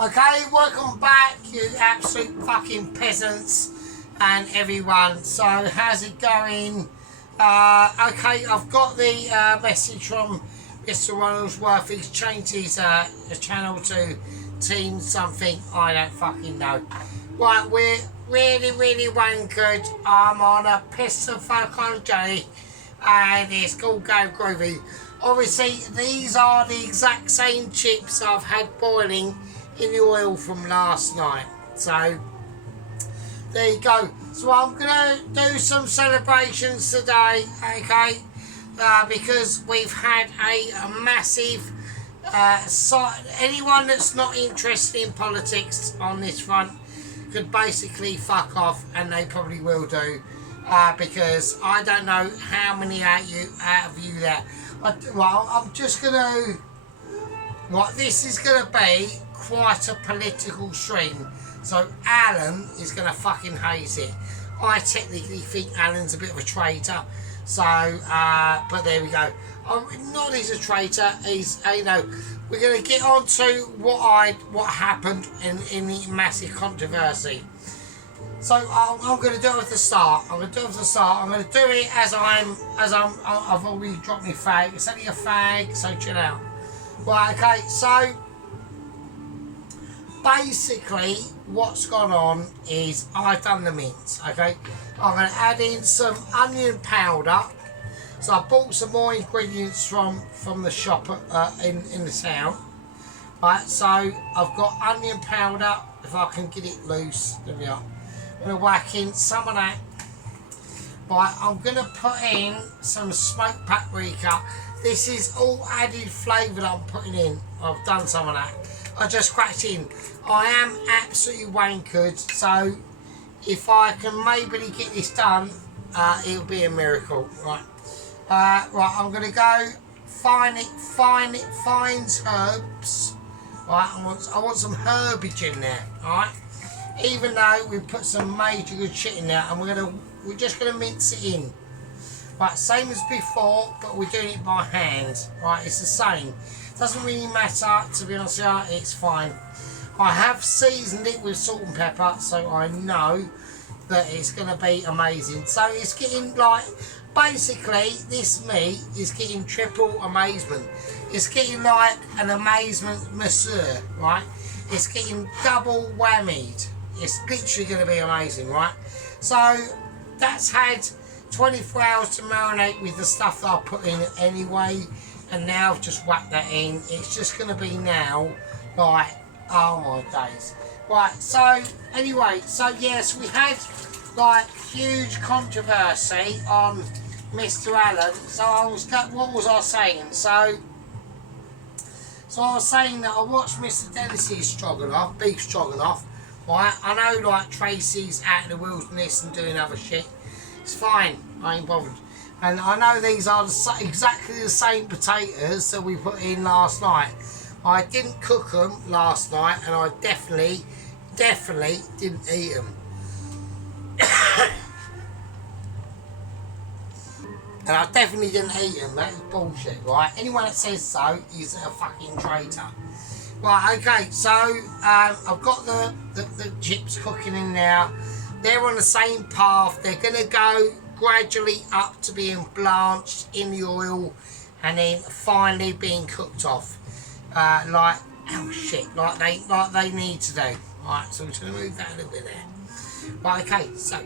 Okay, welcome back, you absolute fucking peasants and everyone. So, how's it going? Okay, I've got the message from Mr. Ronaldsworth. He's changed his channel to Team something, I don't fucking know. Right, we're really wankered. I'm on a piss of fuck on jelly and it's called Go Groovy. Obviously, these are the exact same chips I've had boiling in the oil from last night. So, there you go. So I'm going to do some celebrations today, okay? Because we've had a massive... anyone that's not interested in politics on this front could basically fuck off, and they probably will do. Because I don't know how many out of you there. Well, I'm just going to... Right, this is going to be quite a political stream. So Alan is going to fucking hate it. I technically think Alan's a bit of a traitor. So, but there we go. Not he's a traitor. He's, you know, we're going to get on to what happened in the massive controversy. So I'm going to do it at the start. I'm going to do it as I've already dropped my fag. It's only a fag, so chill out. Right, okay, so basically what's gone on is I've done the mince, okay? I'm going to add in some onion powder. So I bought some more ingredients from the shop in the town. Right, so I've got onion powder, if I can get it loose. There we are. I'm going to whack in some of that. Right, I'm going to put in some smoked paprika. This is all added flavour that I'm putting in. I've done some of that. I just cracked in. I am absolutely wankered, so if I can maybe get this done, it'll be a miracle. Right, right. I'm going to go find herbs. Right, I want some herbage in there. All right. Even though we put some major good shit in there, and we're just gonna mince it in. Right, same as before, but we're doing it by hand. Right, it's the same. Doesn't really matter, to be honest with you, it's fine. I have seasoned it with salt and pepper, so I know that it's gonna be amazing. So it's getting like, basically, this meat is getting triple amazement. It's getting like an amazement monsieur, right? It's getting double whammied. It's literally going to be amazing, right? So that's had 24 hours to marinate with the stuff that I put in anyway, and now I've just whacked that in. It's just going to be now like, oh my days. Right, so anyway, so yes, we had like huge controversy on Mr. Allen. So what was I saying? So I was saying that I watched Mr. Dennis's stroganoff, beef stroganoff. Right, I know like Tracy's out in the wilderness and doing other shit. It's fine, I ain't bothered. And I know these are exactly the same potatoes that we put in last night. I didn't cook them last night, and I definitely didn't eat them. And I definitely didn't eat them. That is bullshit, right? Anyone that says so is a fucking traitor. Right, okay, so I've got the chips cooking in now. They're on the same path. They're going to go gradually up to being blanched in the oil and then finally being cooked off. Like, oh shit, like they need to do. Right, so I'm just going to move that a little bit there. Right, okay, so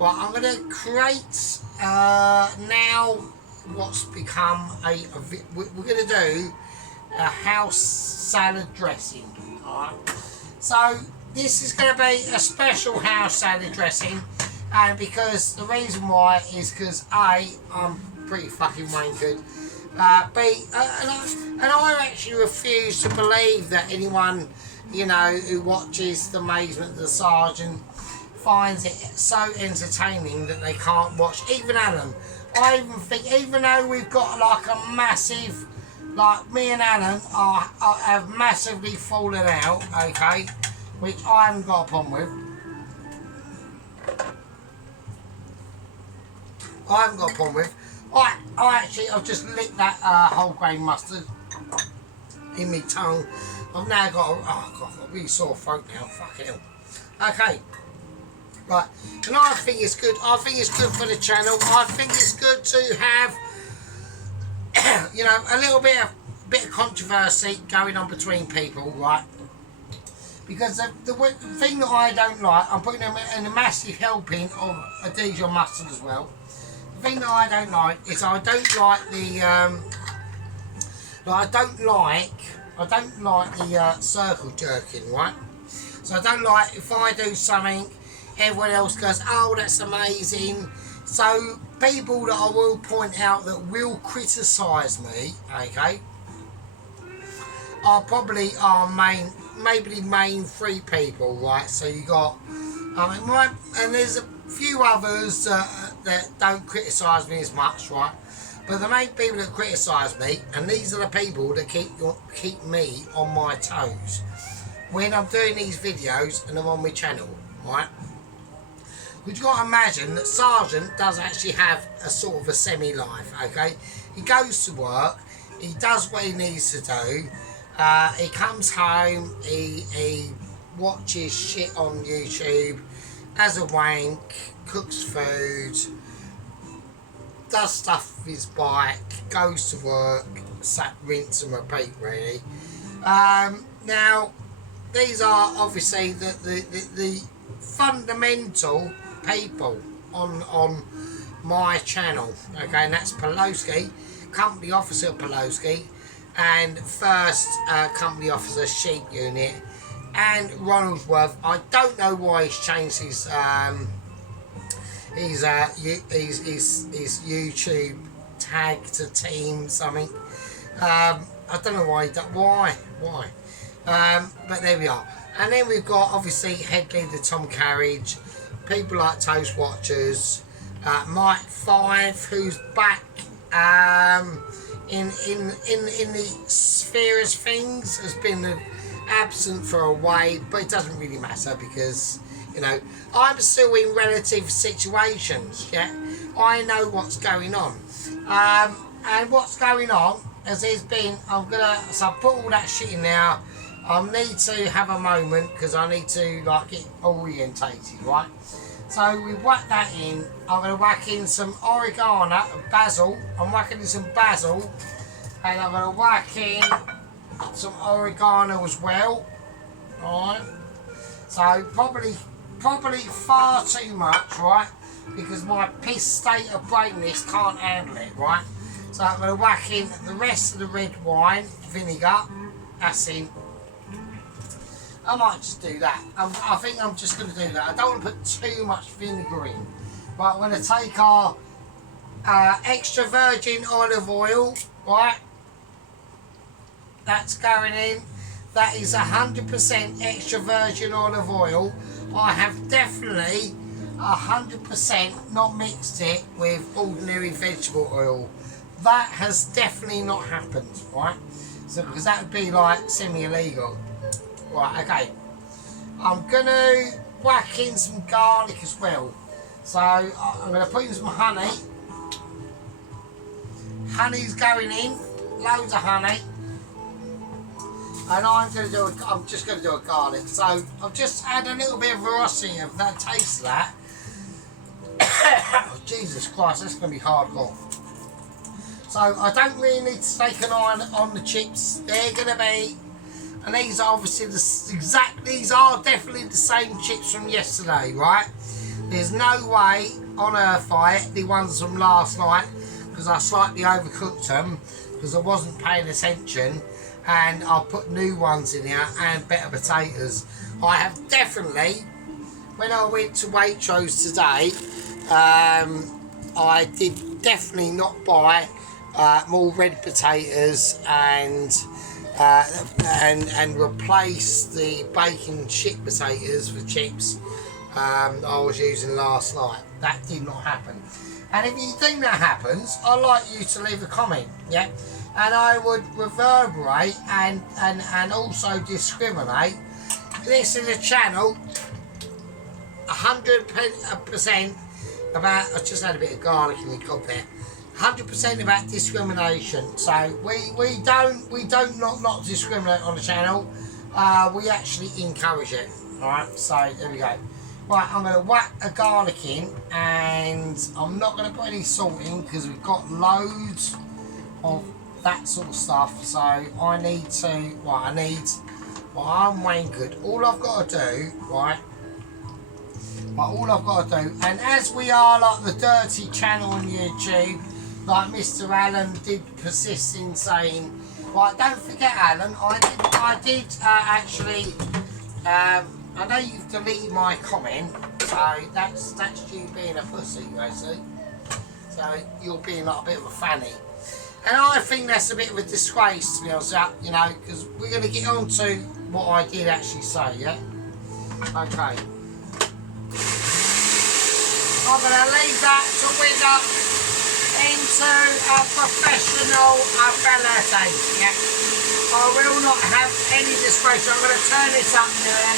right, I'm going to create now what's become we're going to do a house salad dressing. Alright, so this is going to be a special house salad dressing, and because the reason why is because A, I'm pretty fucking wankered, B, and I actually refuse to believe that anyone, you know, who watches The Amazement of the Sergeant finds it so entertaining that they can't watch. Even Alan, I even think, even though we've got like a massive, like me and Alan have massively fallen out, okay, which I haven't got a problem with. I haven't got a problem with. I've just licked that whole grain mustard in my tongue I've now got I've got a really sore throat now. Fucking hell. Okay. Right. And I think it's good. I think it's good for the channel. I think it's good to have, you know, a little bit of controversy going on between people, right? Because the thing that I don't like, I'm putting them in a massive helping of a Dijon mustard as well. The thing that I don't like is I don't like the circle jerking, right? So I don't like if I do something, everyone else goes, oh, that's amazing. So people that I will point out that will criticise me, okay, are probably maybe the main three people, right? So you got, and there's a few others that don't criticise me as much, right? But the main people that criticise me, and these are the people that keep me on my toes when I'm doing these videos and I'm on my channel, right? But you got to imagine that Sergeant does actually have a sort of a semi-life, okay? He goes to work, he does what he needs to do, he comes home, he watches shit on YouTube, has a wank, cooks food, does stuff with his bike, goes to work, rinse and repeat really. Now, these are obviously the fundamental people on my channel, okay, and that's Pawlowski, company officer Pawlowski, and first company officer Sheep Unit, and Ronaldsworth. I don't know why he's changed his YouTube tag to team something. I don't know why. But there we are. And then we've got obviously head leader Tom Carriage, people like Toast Watchers, Mike 5, who's back in the sphere of things, has been absent for a way, but it doesn't really matter because, you know, I'm still in relative situations, yeah? I know what's going on. And what's going on, as there's been, so I put all that shit in now. I need to have a moment because I need to like get orientated, right? So we whack that in. I'm going to whack in some oregano, basil. I'm whacking in some basil, and I'm going to whack in some oregano as well. Alright. So probably far too much, right? Because my piss state of brainness can't handle it, right? So I'm going to whack in the rest of the red wine, vinegar. That's in. I might just do that. I think I'm just going to do that. I don't want to put too much vinegar in. But I'm going to take our extra virgin olive oil, right? That's going in. That is 100% extra virgin olive oil. I have definitely 100% not mixed it with ordinary vegetable oil. That has definitely not happened, right? So because that would be like semi-illegal. Right, okay. I'm going to whack in some garlic as well. So I'm going to put in some honey. Honey's going in. Loads of honey. And I'm just going to do a garlic. So I've just had a little bit of veracity of that taste of that. Oh, Jesus Christ, that's going to be hardcore. So I don't really need to take an eye on the chips. They're going to be, and these are obviously these are definitely the same chips from yesterday, right? There's no way on earth I ate the ones from last night because I slightly overcooked them because I wasn't paying attention, and I put new ones in here and better potatoes. I have definitely, when I went to Waitrose today, I did definitely not buy more red potatoes and replace the bacon shit potatoes with chips I was using last night. That did not happen. And if you think that happens, I'd like you to leave a comment, yeah? And I would reverberate and also discriminate. This is a channel 100% about, I just had a bit of garlic in the cup there. 100% about discrimination. So we don't not discriminate on the channel. we actually encourage it. Alright, so there we go. Right, I'm going to whack a garlic in, and I'm not going to put any salt in because we've got loads of that sort of stuff. So I need to, I'm Wayne Good. All I've got to do, and as we are like the dirty channel on YouTube, like Mr. Alan did persist in saying, right, don't forget Alan, I did actually, I know you've deleted my comment, so that's you being a pussy, basically. So you're being like a bit of a fanny. And I think that's a bit of a disgrace, to be honest, you know, because we're going to get on to what I did actually say, yeah? Okay. I'm going to leave that to whiz up into a professional ability, yeah? I will not have any disgrace. I'm going to turn this up now.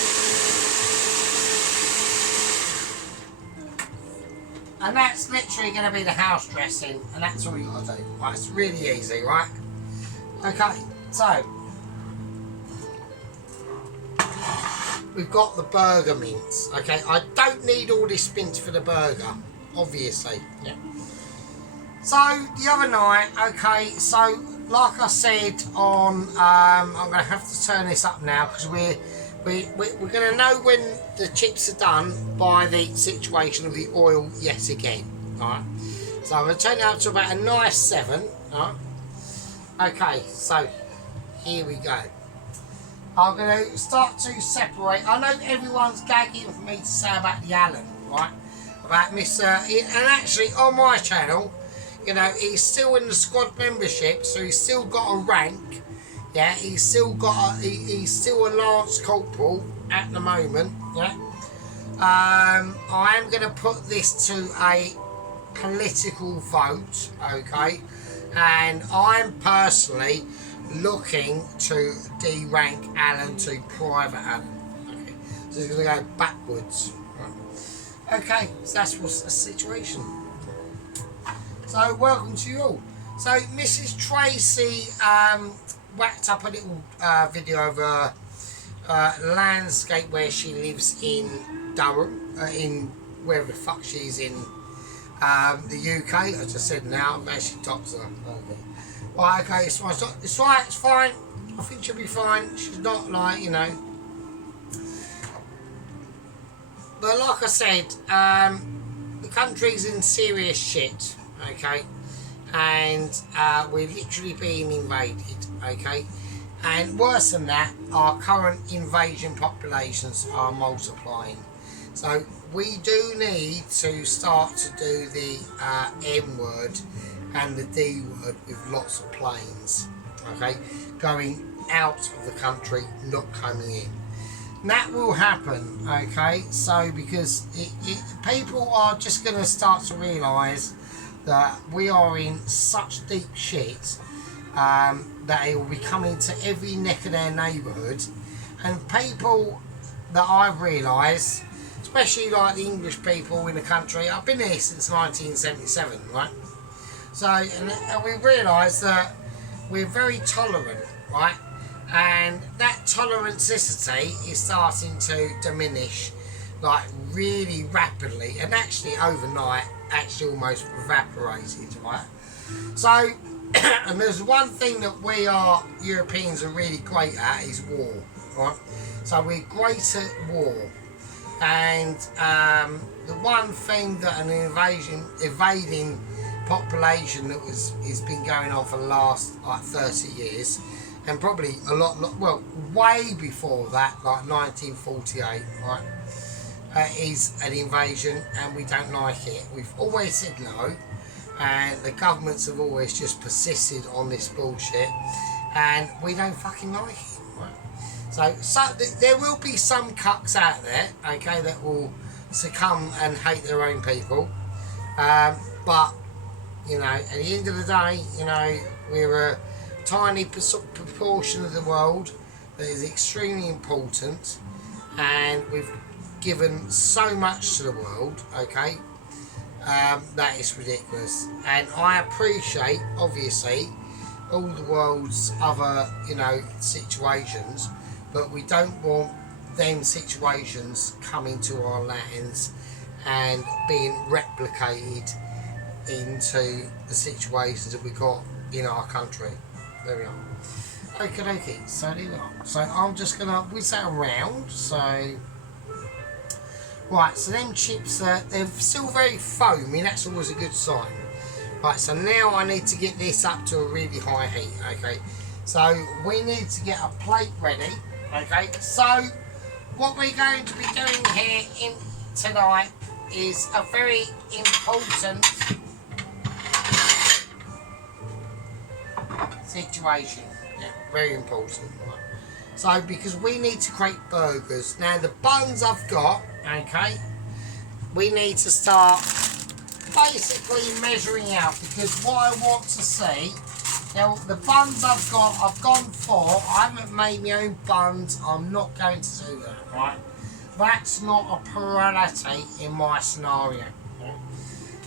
And that's literally going to be the house dressing, and that's all you got to do. Right, it's really easy, right? Okay, so we've got the burger mince. Okay, I don't need all this mince for the burger, obviously. Yeah. So the other night, okay, so like I said on, I'm going to have to turn this up now because we're going to know when the chips are done by the situation of the oil yet again. Alright, so I'm going to turn it up to about a nice 7. Alright, okay, so here we go. I'm going to start to separate. I know everyone's gagging for me to say about the Alan, right? About Mr. And actually on my channel, you know, he's still in the squad membership, so he's still got a rank. Yeah, he's still a Lance Corporal at the moment. Yeah, I am going to put this to a political vote, okay, and I'm personally looking to de-rank Alan to Private Alan. Okay, so he's going to go backwards. Right. Okay, so that's what's the situation. So welcome to you all. So Mrs. Tracy whacked up a little video of a landscape where she lives in Durham, in wherever the fuck she's in the UK. I just said now, I've actually talked to her. Okay. Right, okay, it's fine, it's fine. I think she'll be fine. She's not like, you know. But like I said, the country's in serious shit, okay? And we're literally being invaded, okay? And worse than that, our current invasion populations are multiplying. So we do need to start to do the M word and the D word with lots of planes, okay? Going out of the country, not coming in. And that will happen, okay? So because people are just going to start to realise that we are in such deep shit that it will be coming to every neck of their neighbourhood. And people that I've realised, especially like the English people in the country, I've been here since 1977, right? So, and we realise that we're very tolerant, right? And that toleranticity is starting to diminish, like really rapidly, and actually overnight, actually almost evaporated, right? So, and there's one thing that we Europeans are really great at is war, right? So we're great at war, and the one thing that an evading population that has been going on for the last like 30 years, and probably a lot, well, way before that, like 1948, right? Is an invasion, and we don't like it. We've always said no, and the governments have always just persisted on this bullshit, and we don't fucking like it, right? So there will be some cucks out there, okay, that will succumb and hate their own people, but you know, at the end of the day, you know, we're a tiny proportion of the world that is extremely important, and we've given so much to the world, okay, that is ridiculous. And I appreciate, obviously, all the world's other, you know, situations, but we don't want them situations coming to our lands and being replicated into the situations that we got in our country. There we are. Okay, so there we are. So I'm just gonna whiz that around. So right, so them chips they're still very foamy. That's always a good sign. Right, so now I need to get this up to a really high heat. Okay, so we need to get a plate ready. Okay, so what we're going to be doing here tonight is a very important situation. Yeah, very important. Right. So because we need to create burgers. Now the buns I've got, okay, we need to start basically measuring out, because what I want to see, now the buns I've got, I've gone for, I haven't made my own buns, I'm not going to do that, right? That's not a priority in my scenario. Right?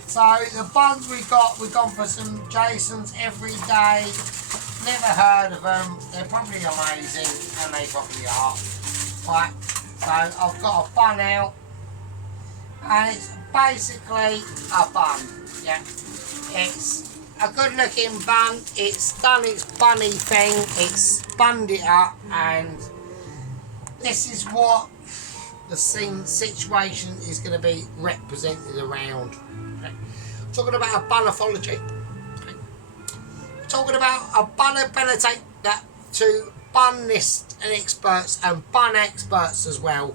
So the buns we've gone for some Jason's Everyday, never heard of them, they're probably amazing, and they probably are. Right, so I've got a bun out, and it's basically a bun, yeah. It's a good looking bun, it's done its bunny thing, it's bunned it up, and this is what the situation is going to be represented around. Okay. Talking about a bunifology, okay. Talking about a bunability that to bunnists and experts and bun experts as well.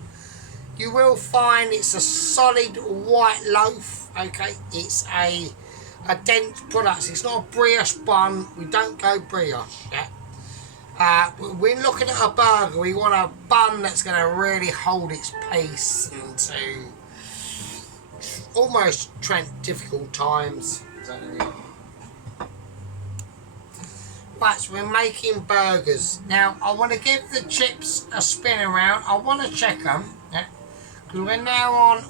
You will find it's a solid white loaf, okay. It's a dense product. It's not a brioche bun. We don't go brioche. Yeah. We're looking at a burger. We want a bun that's going to really hold its pace into almost difficult times. Right, so we're making burgers now. I want to give the chips a spin around. I want to check them. Yeah. We're now on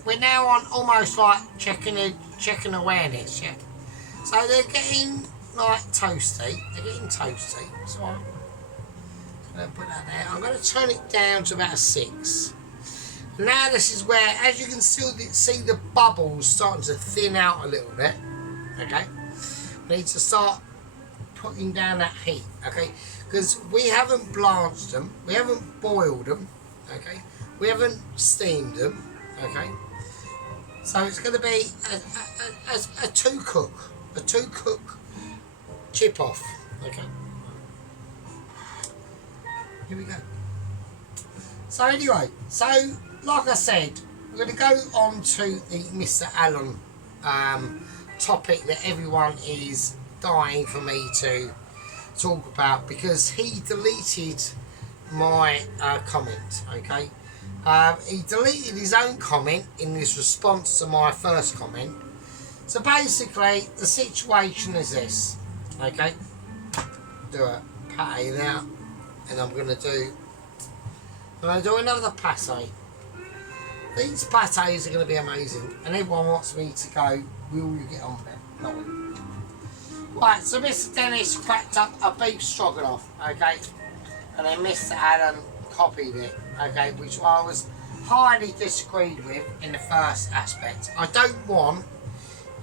almost like checking awareness, yeah. So they're getting like toasty. They're getting toasty. So I'm gonna put that there. I'm gonna turn it down to about a 6. Now this is where, as you can still see the bubbles starting to thin out a little bit. Okay. We need to start putting down that heat. Okay, because we haven't blanched them, we haven't boiled them. Okay. We haven't steamed them, okay? So it's going to be a two-cook chip off, okay? Here we go. So anyway, so like I said, we're going to go on to the Mr. Allen topic that everyone is dying for me to talk about, because he deleted my comment, okay? He deleted his own comment in his response to my first comment. So basically, the situation is this, okay? Do a pate now, and I'm going to do another pate. These pates are going to be amazing, and everyone wants me to go, will you get on with it? Not really. Right, so Mr. Dennis cracked up a beef stroganoff, okay? And then Mr. Allen copied it, okay, which I was highly disagreed with in the first aspect. I don't want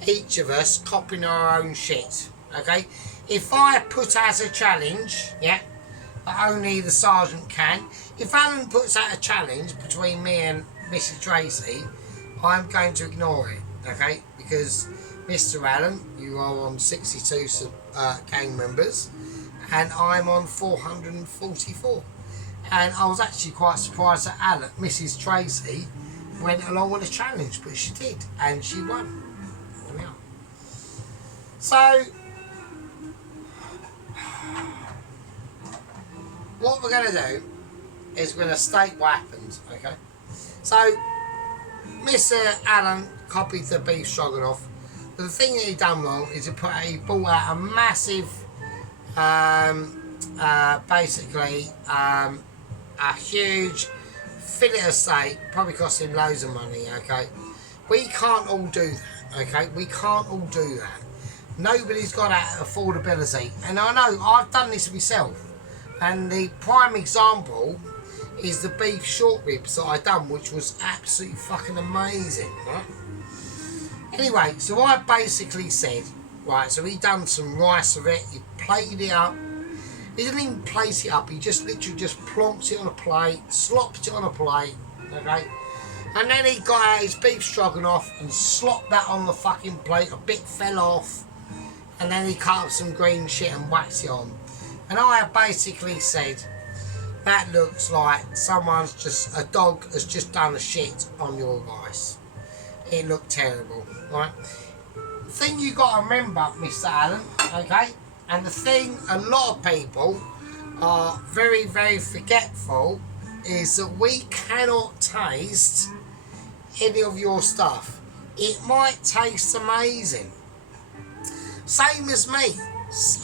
each of us copying our own shit, okay. If I put as a challenge, yeah, that only the sergeant can, if Alan puts out a challenge between me and Mrs. Tracy, I'm going to ignore it, okay, because Mr. Allen, you are on 62 gang members, and I'm on 444. And I was actually quite surprised that Mrs. Tracy, went along with the challenge, but she did, and she won. There we are. So, what we're going to do is we're going to state what happened, okay? So, Mr. Allen copied the beef stroganoff, but the thing that he done wrong is he brought out a massive, basically, a huge fillet of steak, probably cost him loads of money, okay? We can't all do that, okay? We can't all do that. Nobody's got that affordability. And I know, I've done this myself. And the prime example is the beef short ribs that I done, which was absolutely fucking amazing, right? Anyway, so I basically said, right, so he done some rice with it, he plated it up. He didn't even place it up, he just literally just plonked it on a plate, slopped it on a plate, okay? And then he got out his beef stroganoff and slopped that on the fucking plate, a bit fell off, and then he cut up some green shit and waxed it on. And I basically said, that looks like a dog has just done a shit on your rice. It looked terrible, right? The thing you got to remember, Mr. Allen, okay, and the thing a lot of people are very, very forgetful is that we cannot taste any of your stuff. It might taste amazing. Same as me.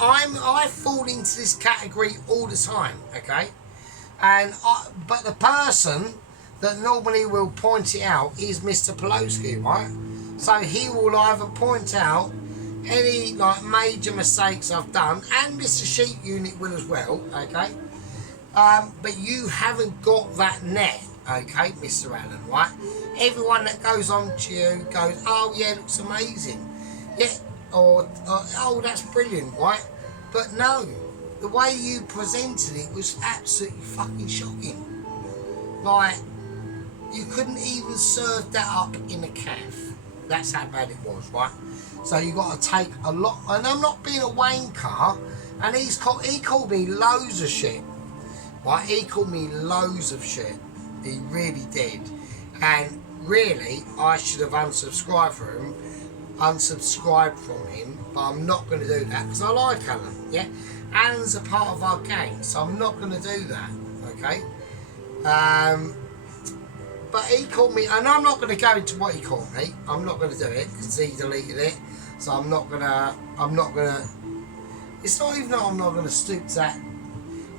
I fall into this category all the time, okay? But the person that normally will point it out is Mr. Pelosi, right? So he will either point out any like major mistakes I've done, and Mr. Sheep Unit will as well, okay? But you haven't got that net, okay, Mr. Allen, right? Everyone that goes on to you goes, oh yeah, it looks amazing, yeah, or oh that's brilliant, right? But no, the way you presented it was absolutely fucking shocking. Like, you couldn't even serve that up in a calf. That's how bad it was, right? So you got to take a lot, and I'm not being a wanker, and he called me loads of shit, right? He called me loads of shit. He really did. And really, I should have unsubscribed from him, but I'm not going to do that because I like Alan, yeah? Alan's a part of our gang, so I'm not going to do that, okay? But he called me, and I'm not going to go into what he called me. I'm not going to do it because he deleted it. So I'm not going to, it's not even that I'm not going to stoop to that.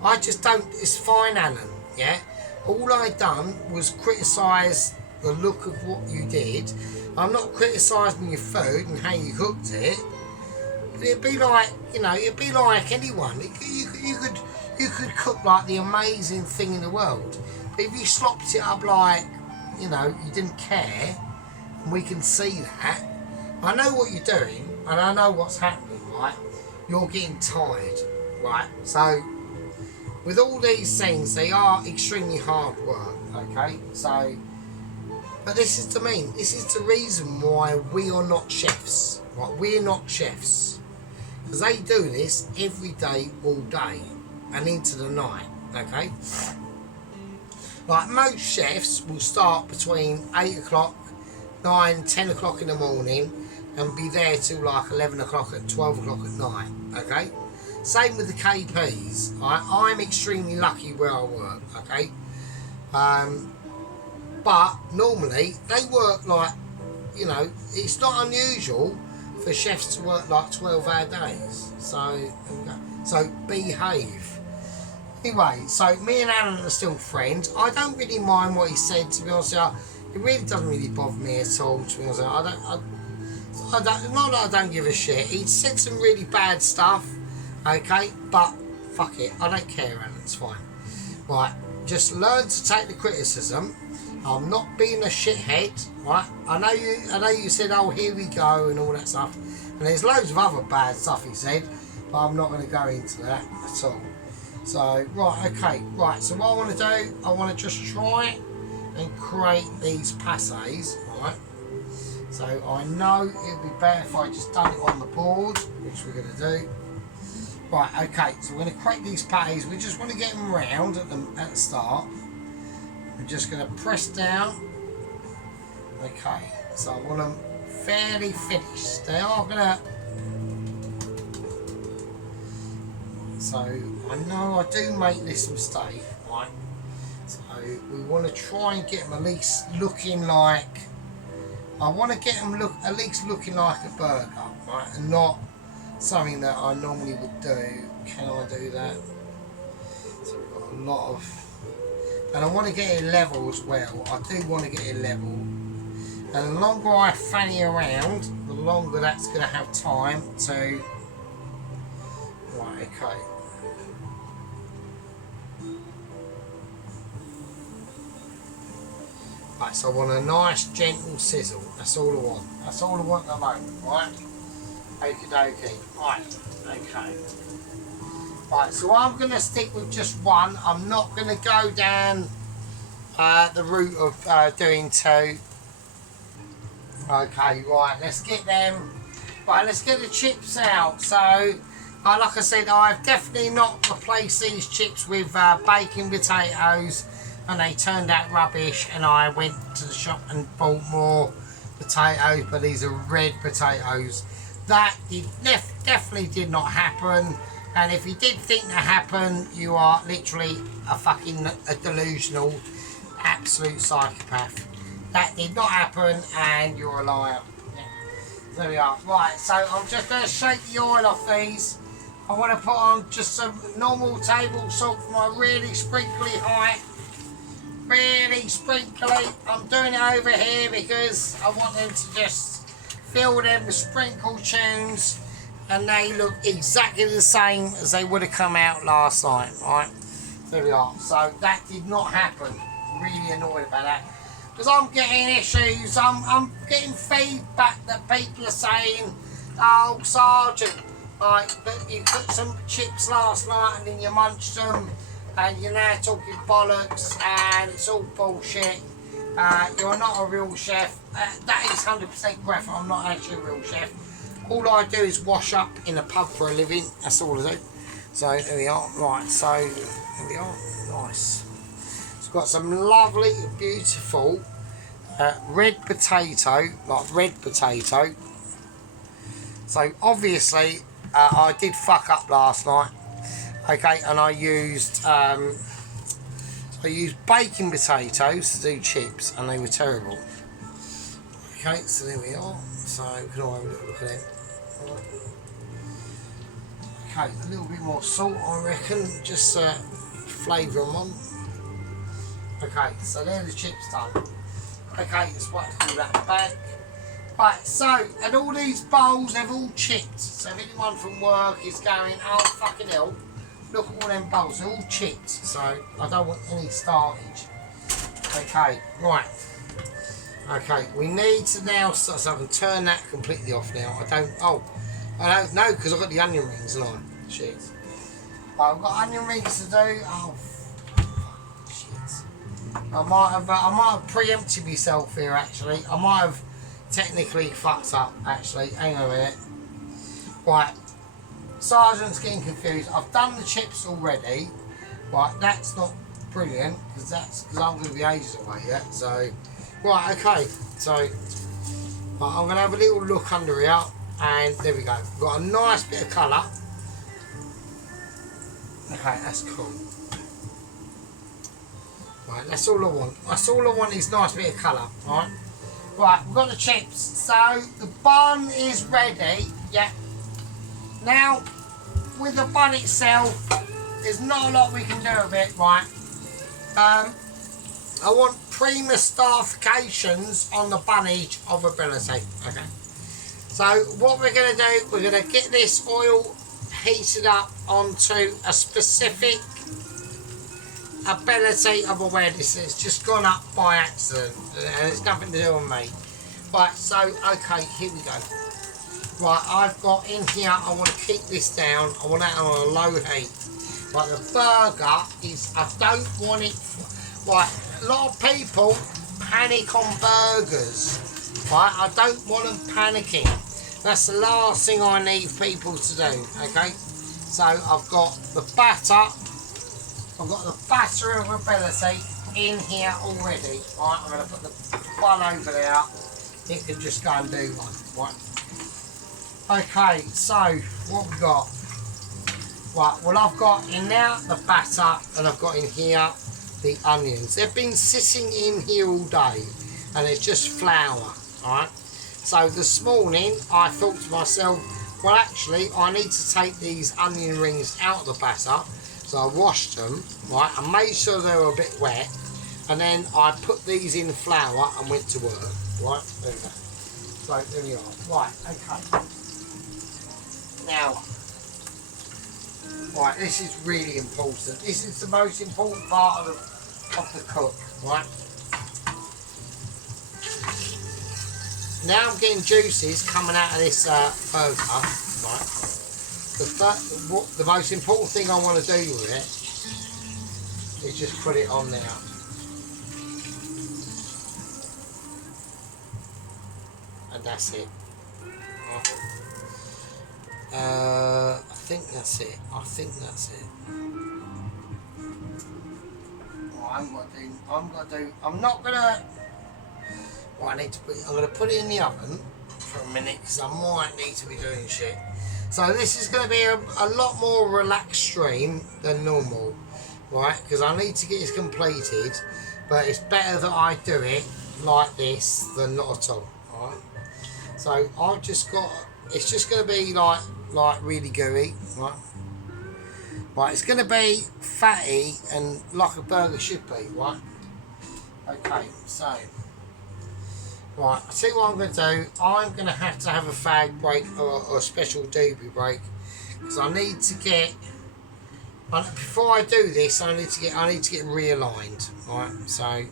I just don't, it's fine, Alan, yeah? All I done was criticise the look of what you did. I'm not criticising your food and how you cooked it. But it'd be like, you know, it'd be like anyone. You could cook like the amazing thing in the world. But if you slopped it up like, you know, you didn't care, and we can see that. I know what you're doing, and I know what's happening, right? You're getting tired, right? So, with all these things, they are extremely hard work, okay? So, but this is the reason why we are not chefs, right? We're not chefs. Because they do this every day, all day, and into the night, okay? Like most chefs will start between 8 o'clock, 9, 10 o'clock in the morning and be there till like 11 o'clock at 12 o'clock at night, okay? Same with the KPs, I'm extremely lucky where I work, okay? But normally they work like, you know, it's not unusual for chefs to work like 12-hour days, so behave. Anyway, so me and Alan are still friends. I don't really mind what he said, to be honest with you. It really doesn't really bother me at all, to be honest with you. Not that I don't give a shit. He said some really bad stuff, okay, but fuck it, I don't care, Alan, it's fine. Right, just learn to take the criticism. I'm not being a shithead, right? I know you said, oh, here we go, and all that stuff. And there's loads of other bad stuff he said, but I'm not going to go into that at all. So, right, okay, right, so what I want to do, I want to just try and create these passes, right? So I know it would be better if I just done it on the board, which we're going to do. Right, okay, so we're going to create these patties. We just want to get them round at the start. We're just going to press down. Okay, so I want them fairly finished. They are going to... So I know I do make this mistake, right? So we want to try and get them at least looking like... I want to get them at least looking like a burger, right? And not something that I normally would do. Can I do that? So we've got a lot of... And I want to get it level as well. I do want to get it level. And the longer I fanny around, the longer that's going to have time to... Right, okay. Right, so I want a nice gentle sizzle. That's all I want. That's all I want at the moment, right? Okie dokie. Right, okay. Right, so I'm going to stick with just one. I'm not going to go down the route of doing two. Okay, right, let's get them. Right, let's get the chips out. So, like I said, I've definitely not replaced these chips with baking potatoes, and they turned out rubbish, and I went to the shop and bought more potatoes, but these are red potatoes. That definitely did not happen, and if you did think that happened, you are literally a delusional, absolute psychopath. That did not happen, and you're a liar. Yeah. There we are. Right, so I'm just going to shake the oil off these. I want to put on just some normal table salt for my really sprinkly height. Really sprinkly. I'm doing it over here because I want them to just fill them with sprinkle tunes, and they look exactly the same as they would have come out last night. Right, there we are. So that did not happen. Really annoyed about that because I'm getting issues. I'm getting feedback that people are saying, "Oh, Sergeant, like that you cooked some chips last night and then you munched them, and you're now talking bollocks, and it's all bullshit. You're not a real chef." That is 100% correct. I'm not actually a real chef. All I do is wash up in a pub for a living. That's all I do. So there we are. Right, so there we are. Nice. It's got some lovely, beautiful red potato, like red potato. So obviously I did fuck up last night. Okay, and I used baking potatoes to do chips, and they were terrible. Okay, so there we are. So we can all have a little look at them. Okay, a little bit more salt, I reckon, just flavour them on. Okay, so there the chips done. Okay, let's wait to pull that back. Right, so, and all these bowls, they've all chipped. So if anyone from work is going, "Oh, fucking hell, look at all them bowls, they're all chipped." So I don't want any startage. Okay, right. Okay, we need to now start, so I can turn that completely off now. I don't know because I've got the onion rings, and I shit. Right, I've got onion rings to do. Oh, shit. I might have preempted myself here. Actually, I might have technically fucked up. Actually, hang on a minute. Right, Sergeant's getting confused. I've done the chips already. Right, that's not brilliant because I'm going to be ages away yet. So. Right, okay, so I'm going to have a little look under here, and there we go. We've got a nice bit of colour. Okay, that's cool. Right, that's all I want. That's all I want is nice bit of colour, right? Right, we've got the chips. So, the bun is ready, yeah. Now, with the bun itself, there's not a lot we can do with it, right? I want prima starifications on the bunnage of ability. Okay. So what we're going to do, we're going to get this oil heated up onto a specific ability of awareness. It's just gone up by accident, and it's nothing to do with me. Right. So okay, here we go. Right, I've got in here. I want to keep this down. I want that on a low heat. Right, the burger is. I don't want it. Right. A lot of people panic on burgers, right? I don't want them panicking. That's the last thing I need people to do, okay? So I've got the batter, I've got the batter of ability in here already, right? I'm going to put the bun over there. It can just go and do one, right? Okay, so what we've got? Right, well I've got in there the batter, and I've got in here the onions. They've been sitting in here all day, and it's just flour, alright? So this morning I thought to myself, well actually I need to take these onion rings out of the batter. So I washed them, right, and made sure they were a bit wet, and then I put these in flour and went to work, right? There we go. So there we are. Right, okay. Now, right, this is really important. This is the most important part of the cook, right? now I'm getting juices coming out of this burger, right? The most important thing I want to do with it is just put it on there. And that's it. Right. I think that's it. I'm not gonna. Well, I'm gonna put it in the oven for a minute because I might need to be doing shit. So this is gonna be a lot more relaxed stream than normal, right? Because I need to get this completed, but it's better that I do it like this than not at all. Right? So I've just got. It's just gonna be like really gooey, right? Right, it's going to be fatty and like a burger should be, right? Okay, so, right, I'll tell you what I'm going to do. I'm going to have a fag break or a special doobie break because I need to get. Before I do this, I need to get realigned, right? So,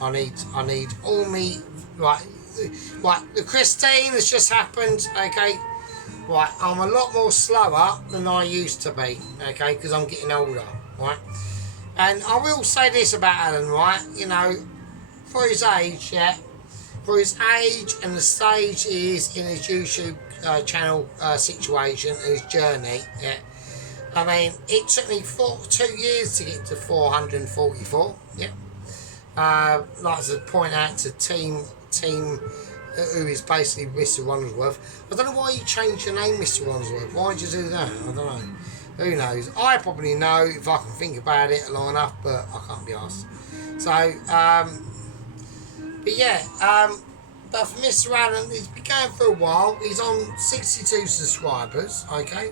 I need all me right. The Christine has just happened, okay. Right, I'm a lot more slower than I used to be, okay, because I'm getting older, right? And I will say this about Alan, right? You know, for his age, yeah, for his age and the stage he is in his YouTube channel situation and his journey, yeah. I mean, it took me 2 years to get to 444, yeah. Like to point out to team. Who is basically Mr. Wandsworth. I don't know why you changed your name, Mr. Wandsworth. Why did you do that? I don't know. Who knows? I probably know if I can think about it long enough, but I can't be asked. So, but yeah, but for Mr. Allen, he's been going for a while. He's on 62 subscribers, okay?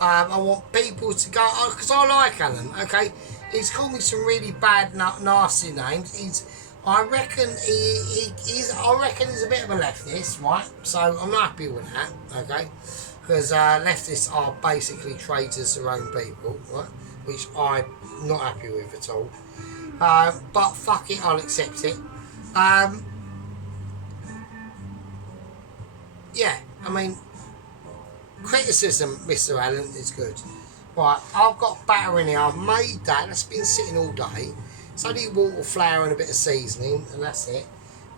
I want people to go, because I like Alan, okay? He's called me some really bad, nasty names. I reckon he's a bit of a leftist, right? So I'm not happy with that, okay? Because leftists are basically traitors to their own people, right? Which I'm not happy with at all. But fuck it, I'll accept it. Yeah, I mean, criticism, Mr. Allen, is good. Right, I've got batter in here. I've made that. That's been sitting all day. It's only water, flour and a bit of seasoning, and that's it.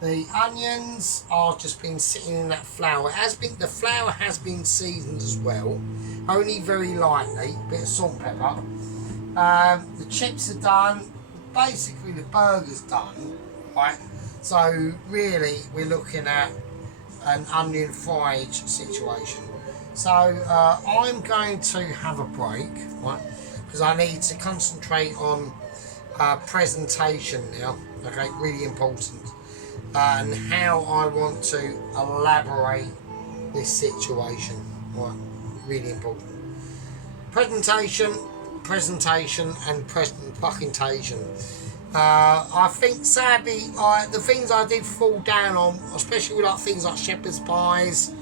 The onions are just been sitting in that flour. The flour has been seasoned as well, only very lightly, a bit of salt and pepper. The chips are done. Basically, the burger's done, right? So really, we're looking at an onion fried situation. So I'm going to have a break, right? Because I need to concentrate on presentation now, okay, really important, and how I want to elaborate this situation, right, really important. Presentation, and presentation. I think sadly, the things I did fall down on, especially with like things like shepherd's pies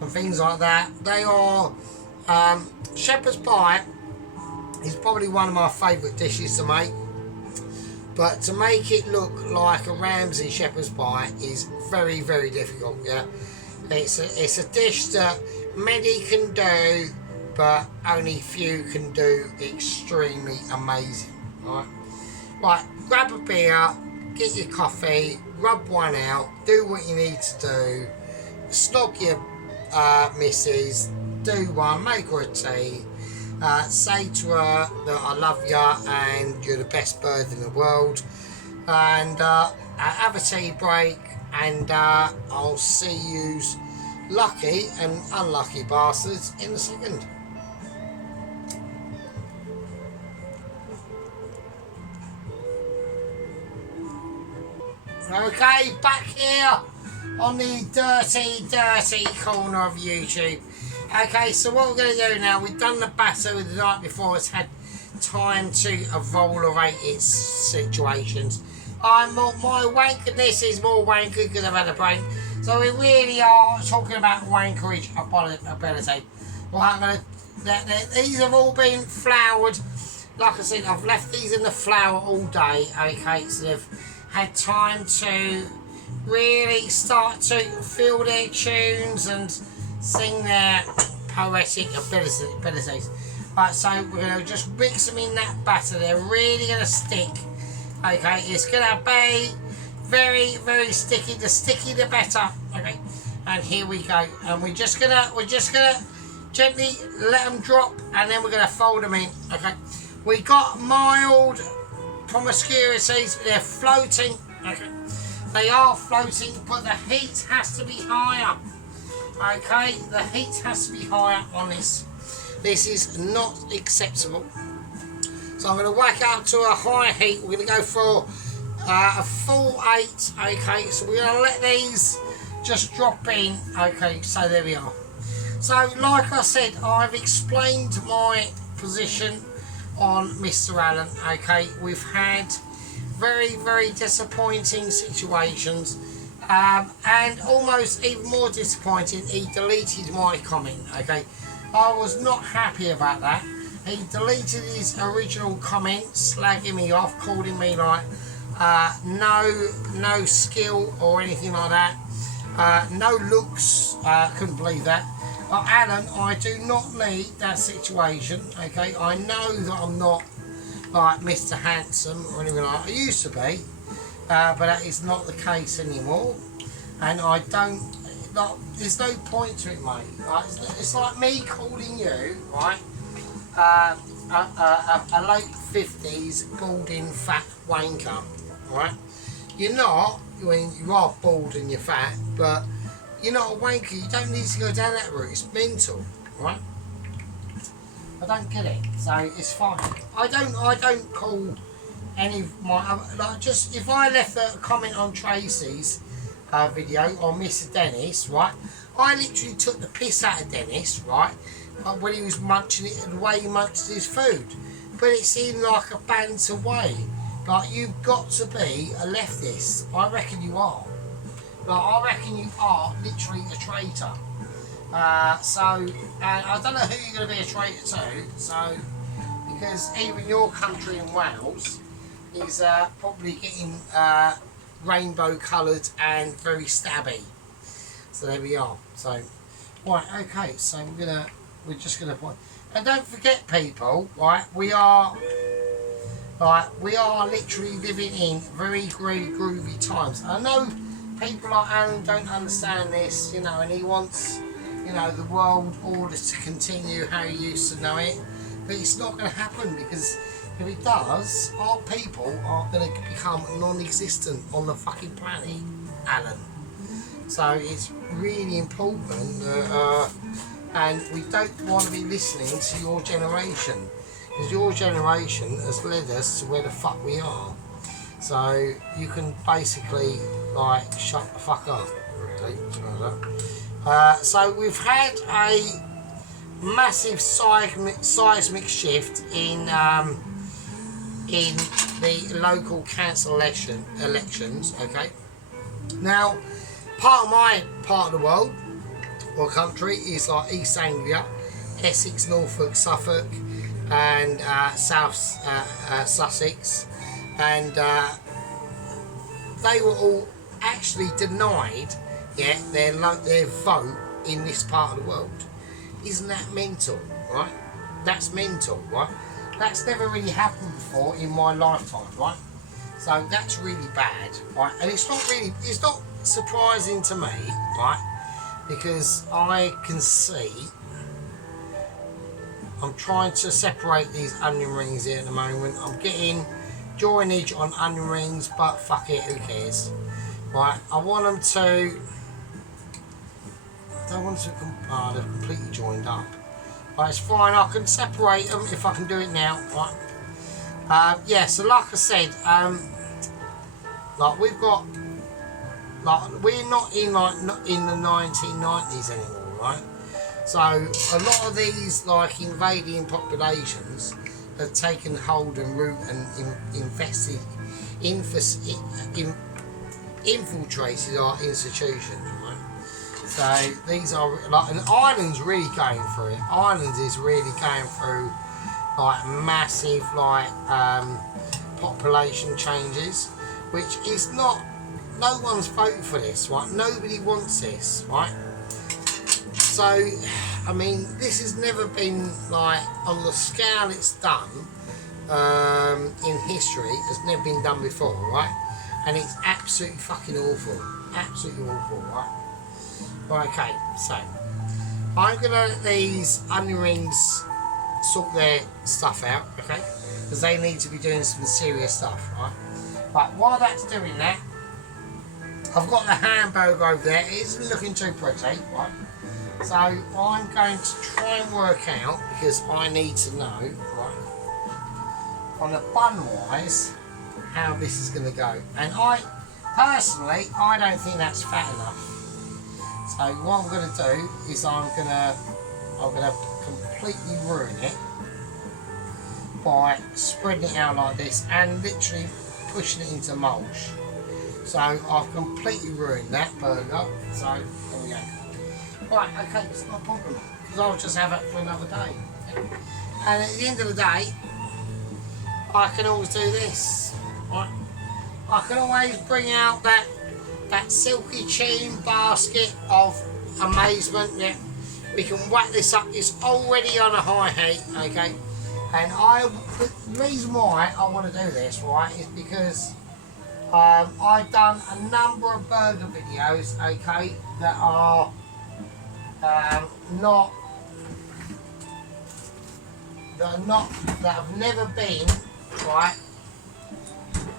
and things like that, they are shepherd's pie is probably one of my favourite dishes to make. But to make it look like a Ramsay shepherd's pie is very, very difficult, yeah. It's a dish that many can do, but only few can do extremely amazing, right? Right, grab a beer, get your coffee, rub one out, do what you need to do, snog your missus, do one, make her a tea, say to her that I love you and you're the best bird in the world, and have a tea break, and I'll see yous lucky and unlucky bastards in a second. Okay, back here on the dirty corner of YouTube. Okay, so what we're going to do now, we've done the batter the night before, it's had time to evaluate its situations. My wankeredness is more wankered because I've had a break. So we really are talking about wankerage ability. Right, these have all been floured. Like I said, I've left these in the flour all day, okay, so they've had time to really start to feel their tunes and sing their poetic abilities. Right, so we're going to just mix them in that batter. They're really going to stick. Okay, it's going to be very, very sticky. The sticky, the better. Okay, and here we go. And we're just gonna gently let them drop, and then we're gonna fold them in. Okay, we got mild promiscuities. They're floating. Okay, they are floating, but the heat has to be higher. Okay, the heat has to be higher on this. This is not acceptable. So I'm going to whack out to a high heat. We're going to go for a full 8. Okay, so we're going to let these just drop in. Okay, so there we are. So like I said, I've explained my position on Mr. Allen. Okay, we've had very, very disappointing situations. And almost even more disappointing, he deleted my comment. Okay, I was not happy about that. He deleted his original comment, slagging me off, calling me like no skill or anything like that, no looks. Couldn't believe that. Alan, I do not need that situation. Okay, I know that I'm not like Mr. Handsome or anything like that. I used to be. But that is not the case anymore, and I don't. Like, there's no point to it, mate. Right? It's like me calling you, right, a late 50s balding fat wanker, right? You're not. I mean, you are bald and you're fat, but you're not a wanker. You don't need to go down that route. It's mental, right? I don't get it, so it's fine. I don't call any of my, like, just if I left a comment on Tracy's video on Mr. Dennis, right, I literally took the piss out of Dennis, right, when he was munching it and the way he munched his food, but it seemed like a banter way. Like, you've got to be a leftist. I reckon you are. Like, I reckon you are literally a traitor. I don't know who you're going to be a traitor to, so, because even your country in Wales is probably getting rainbow coloured and very stabby. So there we are. So right, okay, so we're just gonna point, and don't forget, people, right, we are literally living in very groovy times. I know people like Alan don't understand this, you know, and he wants, you know, the world order to continue how he used to know it, but it's not going to happen, because if it does, our people are going to become non-existent on the fucking planet, Alan. So it's really important, and we don't want to be listening to your generation, because your generation has led us to where the fuck we are. So you can basically, like, shut the fuck up, really. So we've had a massive seismic shift in the local council elections. Okay, now my part of the world or country is like East Anglia, Essex, Norfolk, Suffolk, and South Sussex, and they were all actually denied, yeah, their vote in this part of the world. Isn't that mental, right? That's mental, right? That's never really happened before in my lifetime, right? So that's really bad, right? And it's not surprising to me, right? Because I can see, I'm trying to separate these onion rings here at the moment. I'm getting joinage on onion rings, but fuck it, who cares? Right, I want them to, they're completely joined up. But it's fine, I can separate them if I can do it now, right? Yeah, so like I said, like we've got, like, we're not in the 1990s anymore, right? So a lot of these, like, invading populations have taken hold and root and infiltrated our institutions, right? So these are, like, and Ireland's really going through it. Ireland is really going through, like, massive, like, population changes, which is not no one's voted for this, right? Nobody wants this, right? So, I mean, this has never been, like, on the scale it's done in history, it's never been done before, right? And it's absolutely fucking awful. Absolutely awful, right? Right, okay, so I'm gonna let these onion rings sort their stuff out, okay? Because they need to be doing some serious stuff, right? But while that's doing that, I've got the hamburger over there. It isn't looking too pretty, right? So I'm going to try and work out, because I need to know, right, on the bun-wise, how this is going to go. And personally, I don't think that's fat enough. So what I'm going to do is I'm going to completely ruin it by spreading it out like this and literally pushing it into mulch. So I've completely ruined that burger. So there we go. Right, okay, it's not a problem, because I'll just have it for another day. And at the end of the day, I can always do this. Right? I can always bring out that silky chean basket of amazement. Yeah, we can whack this up. It's already on a high heat, okay. And the reason why I want to do this, right, is because I've done a number of burger videos, okay, that are that have never been, right,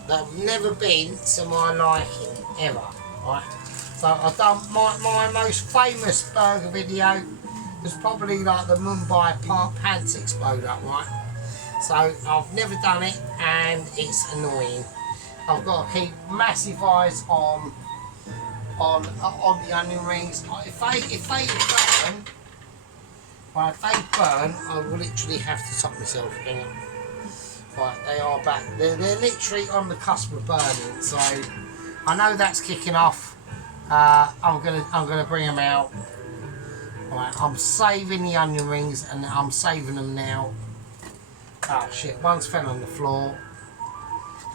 that have never been to my liking ever, right. So I've done my most famous burger video was probably like the Mumbai Pants Exploder, right. So I've never done it and it's annoying. I've got to keep massive eyes on the onion rings. If they burn, I will literally have to top myself again. Right, they are back. They're literally on the cusp of burning. So I know that's kicking off. I'm gonna bring them out. Right, I'm saving the onion rings and I'm saving them now. Oh shit! One's fell on the floor.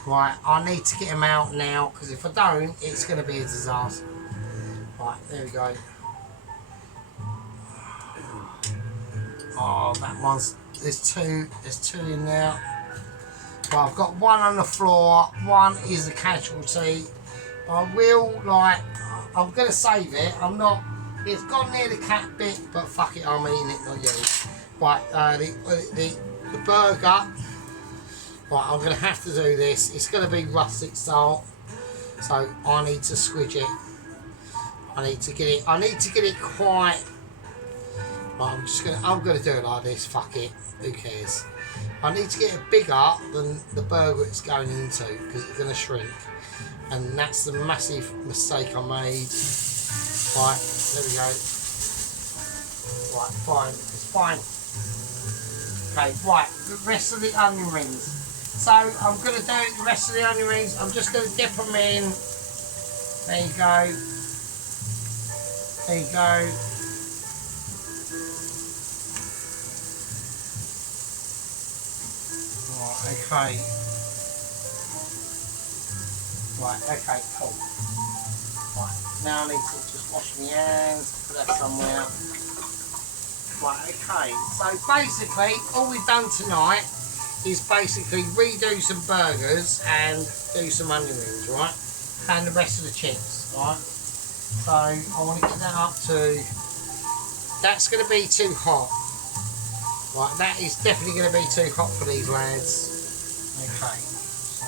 Right, I need to get them out now, because if I don't, it's going to be a disaster. Right, there we go. Oh, that one's, there's two in there. Well, I've got one on the floor, one is a casualty. I'm going to save it. It's gone near the cat bit, but fuck it, I'm eating it, not you. Right, the burger. Right, I'm going to have to do this. It's going to be rustic style, so I need to squidge it. I need to get it quite. Right, I'm going to do it like this. Fuck it. Who cares? I need to get it bigger than the burger it's going into, because it's going to shrink, and that's the massive mistake I made. Right, there we go. Right, fine. It's fine. Okay, right. The rest of the onion rings. So I'm going to do the rest of the onion rings. I'm just going to dip them in. There you go. There you go. Right, okay. Right, okay, cool. Right, now I need to just wash my hands, put that somewhere. Right, okay. So basically, all we've done tonight is basically redo some burgers and do some onion rings, right? And the rest of the chips, right? So I want to get that up to, that's going to be too hot. Right, that is definitely going to be too hot for these lads. Okay, so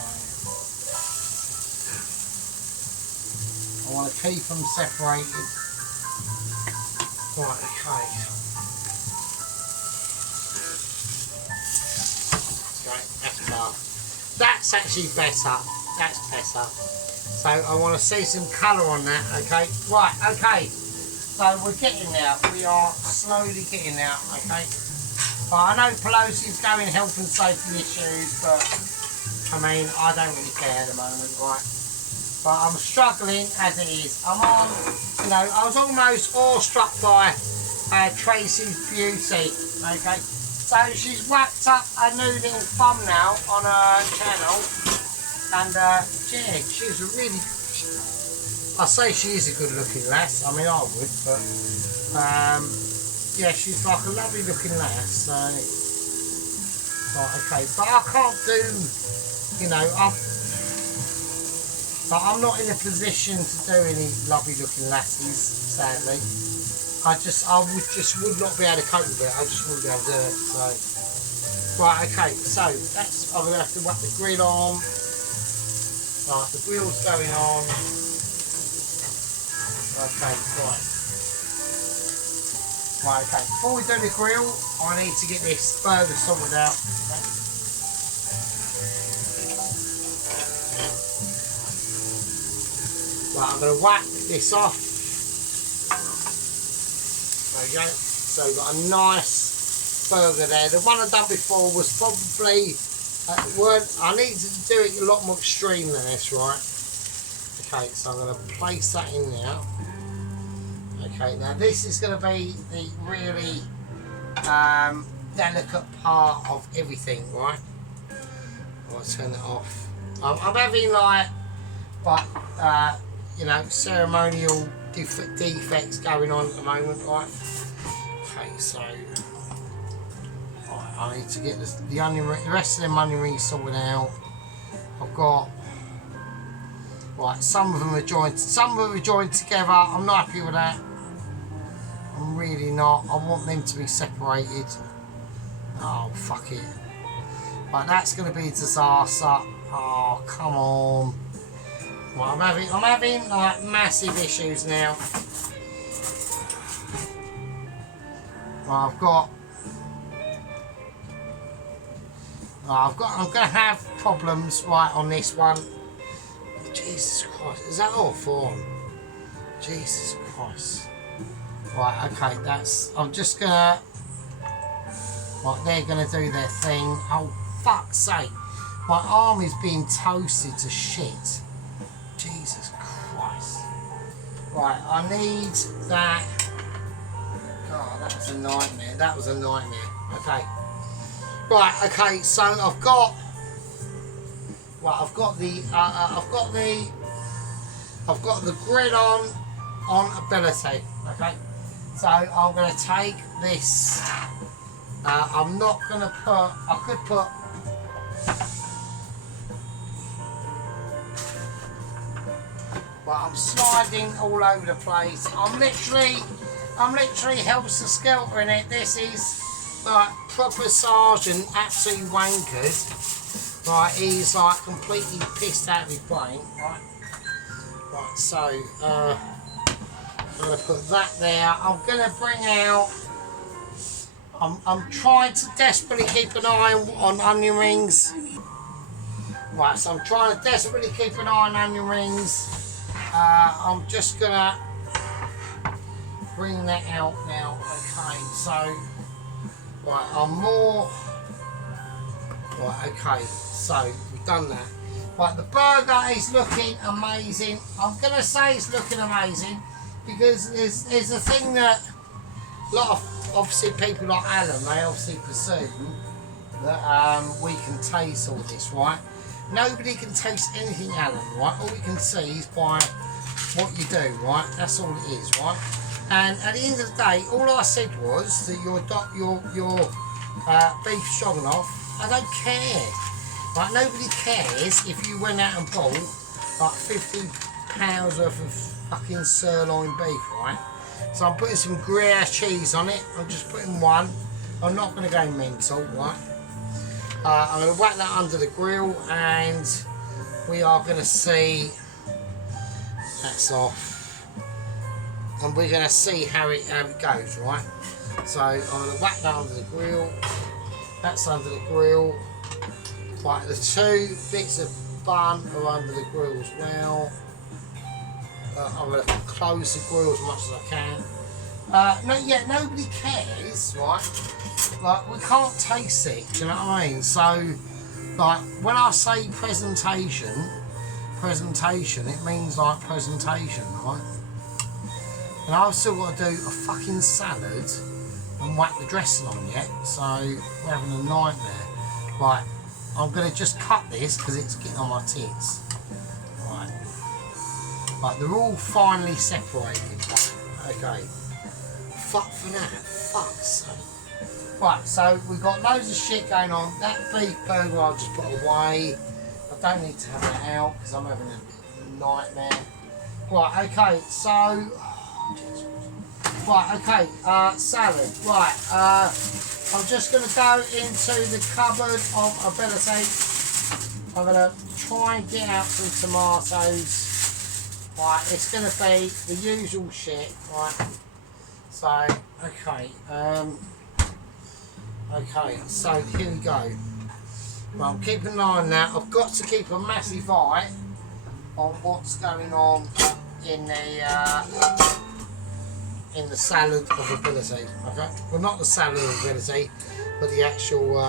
I want to keep them separated. Right, okay. That's actually better. That's better. So I want to see some colour on that. Okay. Right. Okay. So we're getting there. We are slowly getting there. Okay. But I know Pelosi's going health and safety issues, but I mean I don't really care at the moment, right? But I'm struggling as it is. I'm on. You know, I was almost awestruck by Tracy's beauty. Okay. So she's whacked up a new little thumbnail on her channel, and yeah, she's a really, I say she is a good looking lass. I mean, I would, but yeah, she's like a lovely looking lass. So, right, okay, but I can't do, you know, I'm not in a position to do any lovely looking lasses, sadly. I would not be able to cope with it. I just wouldn't be able to do it. So, right, okay, so I'm gonna have to whack the grill on. Right, the grill's going on. Okay, right. Right, okay. Before we do the grill, I need to get this burger sorted out. Okay. Right, I'm going to whack this off. There we go. So we've got a nice burger there. The one I done before was probably, I need to do it a lot more extreme than this, right? Okay, so I'm going to place that in now. Okay, now this is going to be the really delicate part of everything, right? I'll turn it off. I'm having like you know, ceremonial defects going on at the moment, right? Okay, so right, I need to get the onion ring, the rest of them onion rings sorted out. I've got right, some of them are joined together. I'm not happy with that. I'm really not. I want them to be separated. Oh, fuck it. Right, that's going to be a disaster. Oh, come on. Well, I'm having like massive issues now. Well, I'm going to have problems right on this one. Jesus Christ, is that all for them? Jesus Christ. Right, okay, I'm just gonna, right, they're gonna do their thing. Oh, fuck's sake. My arm is being toasted to shit. Jesus Christ. Right, I need that. God, that was a nightmare. That was a nightmare. Okay. Right, okay, so I've got the grid on ability. Okay. So I'm going to take this. I'm not going to put. I could put. But I'm sliding all over the place. I'm literally helter skelter in it. This is like proper sergeant, absolutely wankered. Right, he's like completely pissed out of his brain. Right. Right. So. I'm going to put that there. I'm going to bring out. I'm trying to desperately keep an eye on onion rings. Right, so I'm trying to desperately keep an eye on onion rings. I'm just going to bring that out now. Okay, so right, I'm more. Right, okay, so we've done that. Right, the burger is looking amazing. I'm going to say it's looking amazing. Because there's a thing that a lot of obviously people like Alan, they obviously presume that we can taste all this, right? Nobody can taste anything, Alan, right? All we can see is by what you do, right? That's all it is, right? And at the end of the day, all I said was that your beef stroganoff, I don't care. Right? Nobody cares if you went out and bought like £50 worth of fucking sirloin beef, right? So I'm putting some Gruyere cheese on it. I'm just putting one. I'm not going to go mental, right? I'm going to whack that under the grill, and we are going to see. That's off, and we're going to see how it goes, right? So I'm going to whack that under the grill. That's under the grill. Right, the two bits of bun are under the grill as well. I'm going to close the grill as much as I can. Nobody cares, right? Like, we can't taste it, do you know what I mean? So, like, when I say presentation, it means like presentation, right? And I've still got to do a fucking salad and whack the dressing on yet, so we're having a nightmare. Right, I'm going to just cut this because it's getting on my tits. Right. Right, they're all finely separated. Okay. Fuck for that. Fuck's sake. Right, so we've got loads of shit going on. That beef burger I'll just put away. I don't need to have that out because I'm having a nightmare. Right, okay, so... Right, okay, salad. Right, I'm just going to go into the cupboard of ability. I'm going to try and get out some tomatoes. Right, it's going to be the usual shit, right? So, okay, okay, so here we go. Well, I'm keeping an eye on that. I've got to keep a massive eye on what's going on in the salad of ability. Okay, well, not the salad of ability, but the actual.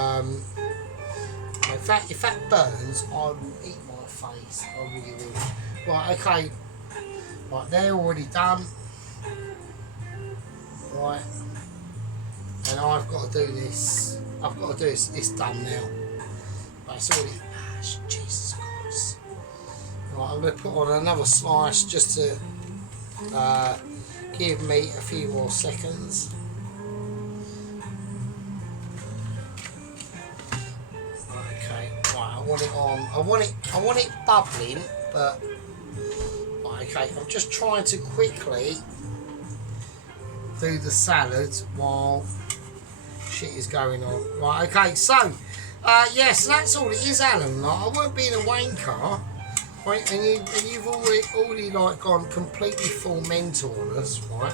If that burns, I will eat my face. I really will. Right, okay. Right, they're already done. Right, and I've got to do this. I've got to do this. It's done now. Right, it's already. Jesus Christ. Right, I'm going to put on another slice just to give me a few more seconds. Okay, right, I want it on. I want it bubbling, but right, okay, I'm just trying to quickly do the salad while shit is going on. Right, okay, so yes, that's all it is, Alan. Like, I won't be in a Wayne car. Right, and you've already like gone completely full mental on us, right?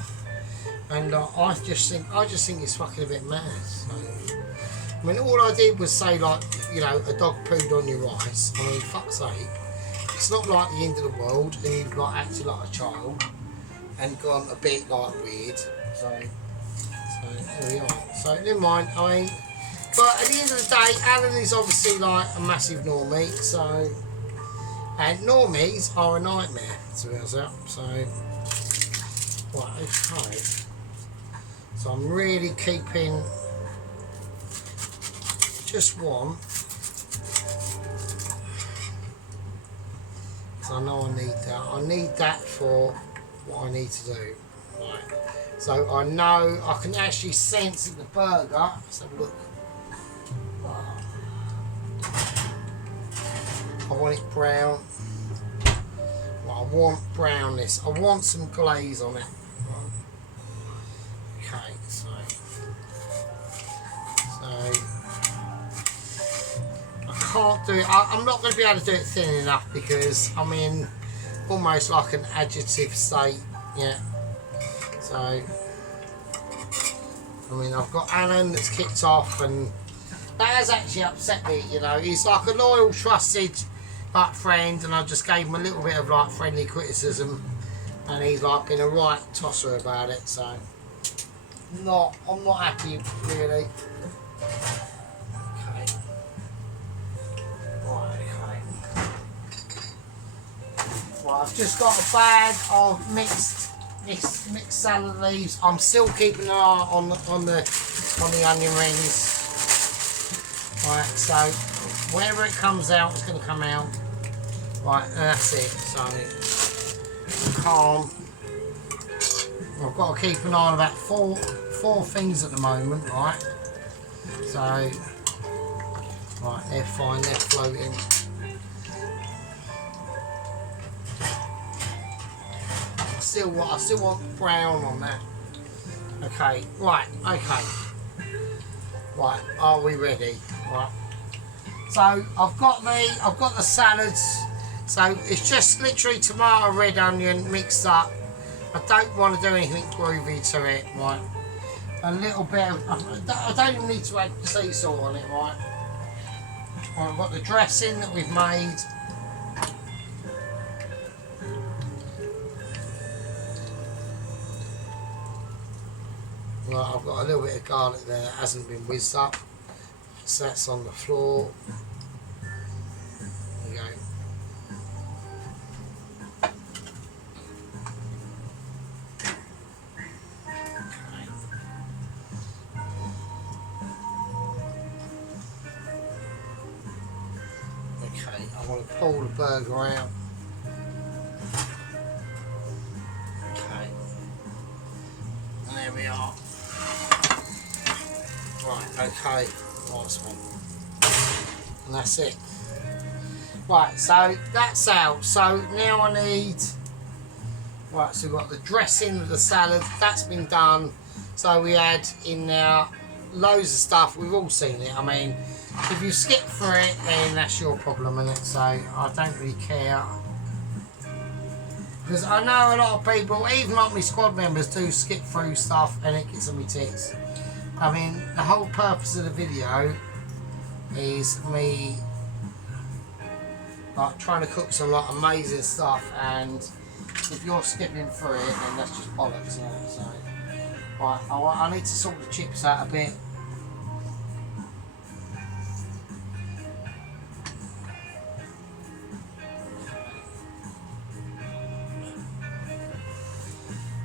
And I just think it's fucking a bit mad. So, I mean, all I did was say, like, you know, a dog pooed on your rice. I mean, fuck's sake, it's not like the end of the world, and you've like acted like a child and gone a bit like weird. So here we are. So never mind. I mean, but at the end of the day, Alan is obviously like a massive normie. So. And normies are a nightmare to be honest. So, right, okay. So I'm really keeping just one. So I know I need that. I need that for what I need to do. Right. So I know I can actually sense in the burger. Let's have a look. I want it brown. Well, I want brownness. I want some glaze on it. Okay, so I can't do it. I'm not going to be able to do it thin enough because I'm in almost like an adjective state. Yeah. So I mean, I've got Alan that's kicked off, and that has actually upset me. You know, he's like a loyal, trusted like friend, and I just gave him a little bit of like friendly criticism, and he's like been a right tosser about it. So I'm not happy really. Okay. Right, okay. Well, I've just got a bag of mixed salad leaves. I'm still keeping an eye on the onion rings. Right, so wherever it comes out, it's going to come out. Right, and that's it. So calm. I've got to keep an eye on about four things at the moment, right? So right, they're fine, they're floating. I still want brown on that. Okay, right, okay. Right, are we ready? Right. So I've got the salads. So it's just literally tomato, red onion mixed up. I don't want to do anything groovy to it, right? A little bit of, I don't even need to add sea salt on it, right? Right, I've got the dressing that we've made. Right, I've got a little bit of garlic there that hasn't been whizzed up. So that's on the floor. There you go. Okay, I want to pull the burger out. we are. Right, okay, nice one. And that's it. Right, so that's out. So now I need, right, so we've got the dressing of the salad, that's been done. So we add in now loads of stuff, we've all seen it. I mean, if you skip through it, then that's your problem, innit? So I don't really care. Because I know a lot of people, even like my squad members, do skip through stuff and it gets on my tits. I mean, the whole purpose of the video is me like trying to cook some like amazing stuff, and if you're skipping through it, then that's just bollocks, isn't it? So, right, I need to sort the chips out a bit.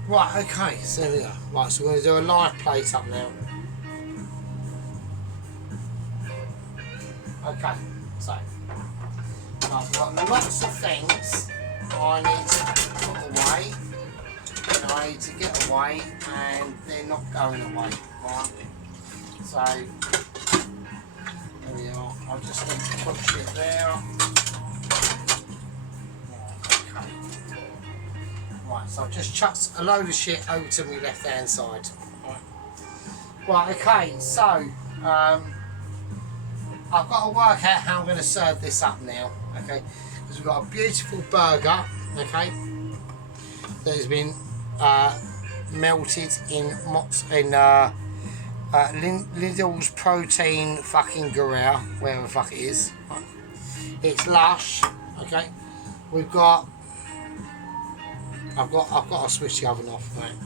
Right, okay, so there we go. Right, so we're going to do a live plate up now. Okay, so I've got lots of things I need to put away, and I need to get away, and they're not going away, right? So, there we are. I just need to put shit there. Right, so I've just chucked a load of shit over to my left hand side. Right, okay, so I've got to work out how I'm going to serve this up now, okay? Because we've got a beautiful burger, okay, that has been melted in Lidl's protein fucking Gruyere, wherever the fuck it is. Right. It's lush, okay. We've got. I've got to switch the oven off, mate.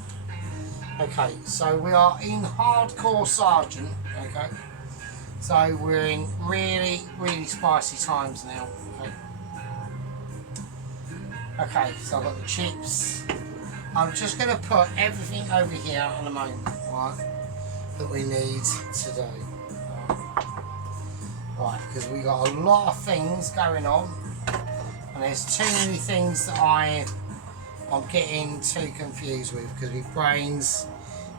Okay, so we are in hardcore sergeant, okay. So we're in really, really spicy times now, okay. Okay, so I've got the chips. I'm just going to put everything over here in a moment, right, that we need to do. Right, because we got a lot of things going on, and there's too many things that I'm getting too confused with, because my brain's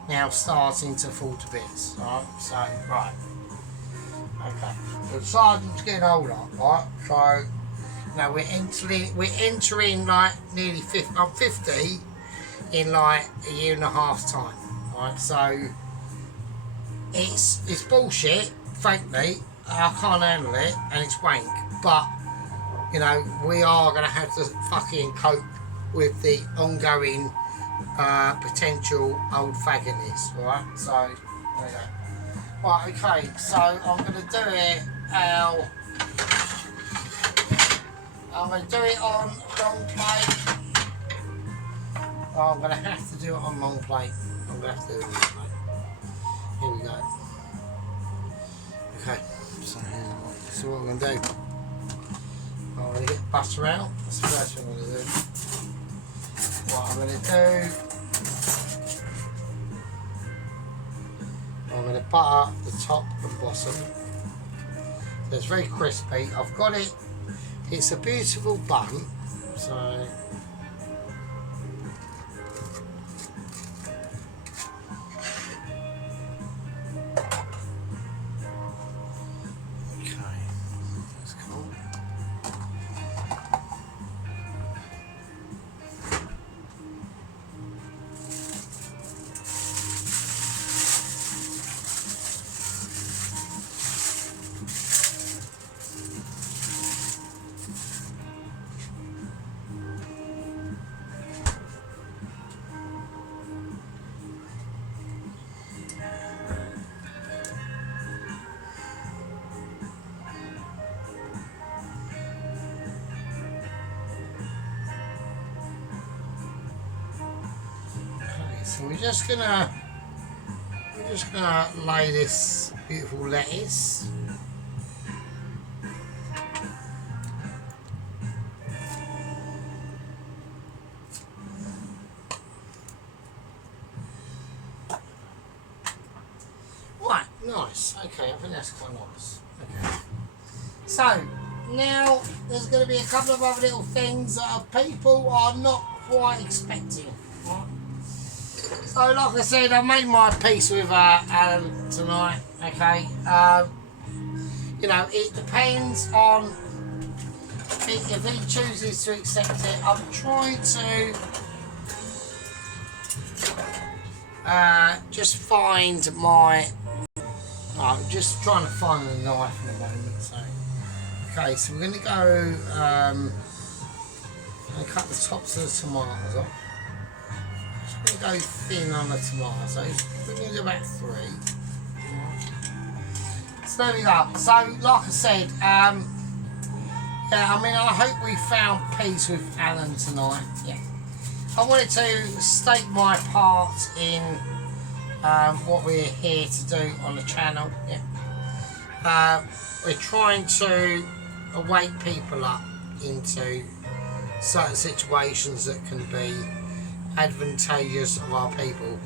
now starting to fall to bits, right? So, right. Okay. The sergeant's getting older, right? So, now we're entering like nearly 50, I'm 50 in like a year and a half time, right? So, it's bullshit, frankly. I can't handle it, and it's wank. But, you know, we are going to have to fucking cope with the ongoing potential old faggotness, right? So, there you go. Right, okay, so I'm going to do it I'm going to do it on long plate. Oh, I'm going to have to do it on long plate. I'm going to have to do it on long plate. Here we go. Okay, so what I'm going to do. I'm going to get butter out. That's the first thing I'm going to do. What I'm going to do, I'm going to butter the top and bottom. So it's very crispy. I've got it. It's a beautiful bun. So. So we're just gonna lay this beautiful lettuce. Right, nice. Okay, I think that's quite nice. Okay. So now there's going to be a couple of other little things that people are not quite expecting. Right? So So like I said, I made my peace with Alan tonight, okay? You know, it depends on if he chooses to accept it. I'm trying to just find my... I'm just trying to find the knife in a moment, so... Okay, so we're going to go and cut the tops of the tomatoes off. Just going to go thin on the tomatoes. We're going to do about 3. So there we go. So like I said, yeah, I mean, I hope we found peace with Alan tonight. Yeah, I wanted to state my part in what we're here to do on the channel. Yeah, we're trying to wake people up into certain situations that can be advantageous of our people.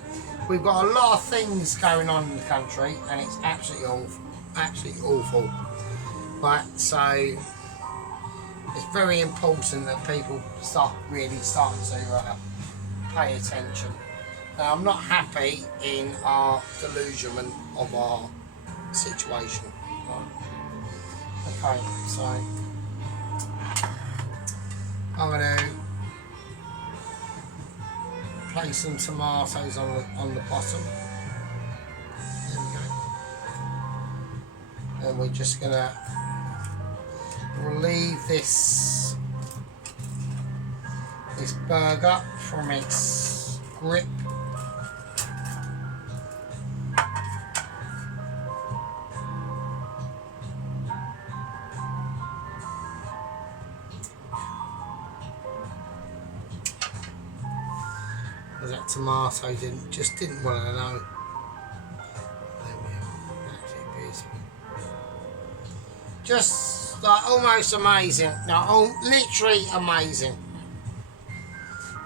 We've got a lot of things going on in the country, and it's absolutely awful. Right, so it's very important that people really starting to pay attention. Now, I'm not happy in our delusion of our situation. Right. Okay, so I'm going to place some tomatoes on the bottom. There we go. And we're just going to relieve this burger from its grip. That tomato didn't want to know. There we are. Absolutely beautiful. Just like almost amazing. No, literally amazing.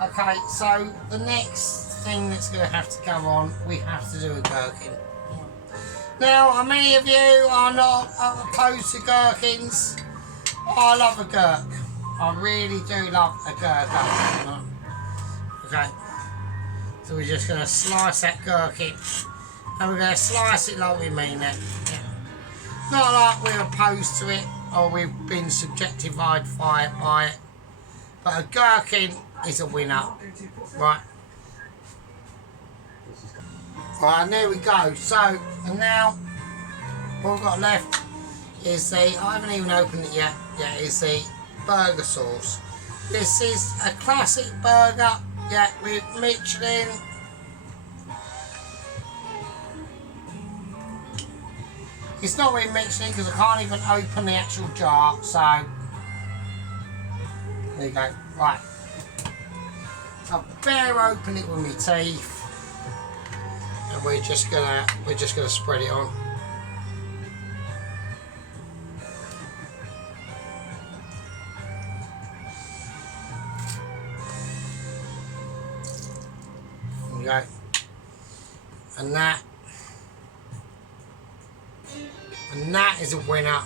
Okay, so the next thing that's going to have to come on, we have to do a gherkin. Now, many of you are not opposed to gherkins. I love a gherk. I really do love a gherkin. Okay. So we're just going to slice that gherkin, and we're going to slice it like we mean it. Yeah. Not like we're opposed to it or we've been subjectified by it, but a gherkin is a winner. Right. Right, and there we go. So, and now what we've got left is I haven't even opened it yet, is the burger sauce. This is a classic burger. Yeah, with Michelin. It's not really Michelin because I can't even open the actual jar, so there you go. Right. So I better open it with my teeth, and we're just gonna spread it on. Go. And that is a winner.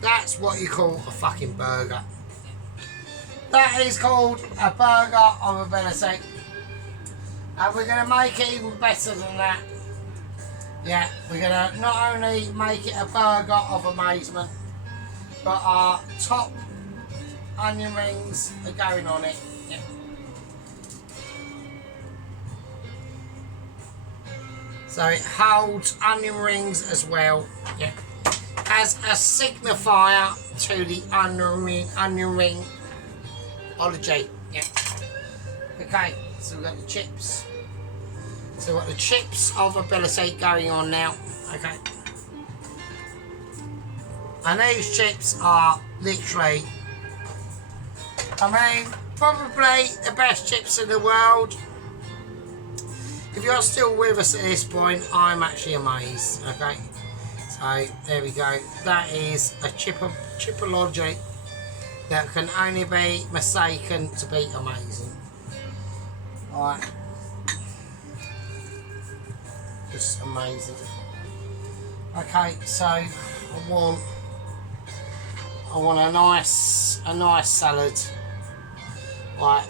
That's what you call a fucking burger. That is called a burger of ability. And we're going to make it even better than that. Yeah, we're going to not only make it a burger of amazement, but our top onion rings are going on it. Yeah. So it holds onion rings as well, yeah, as a signifier to the onion ring ology. Yeah. Okay, so we've got the chips. So we've got the chips of ability going on now. Okay. And these chips are literally, I mean, probably the best chips in the world. If you're still with us at this point, I'm actually amazed. Okay, so there we go. That is a chipology that can only be mistaken to be amazing. Alright, just amazing. Okay, so I want a nice salad. Right.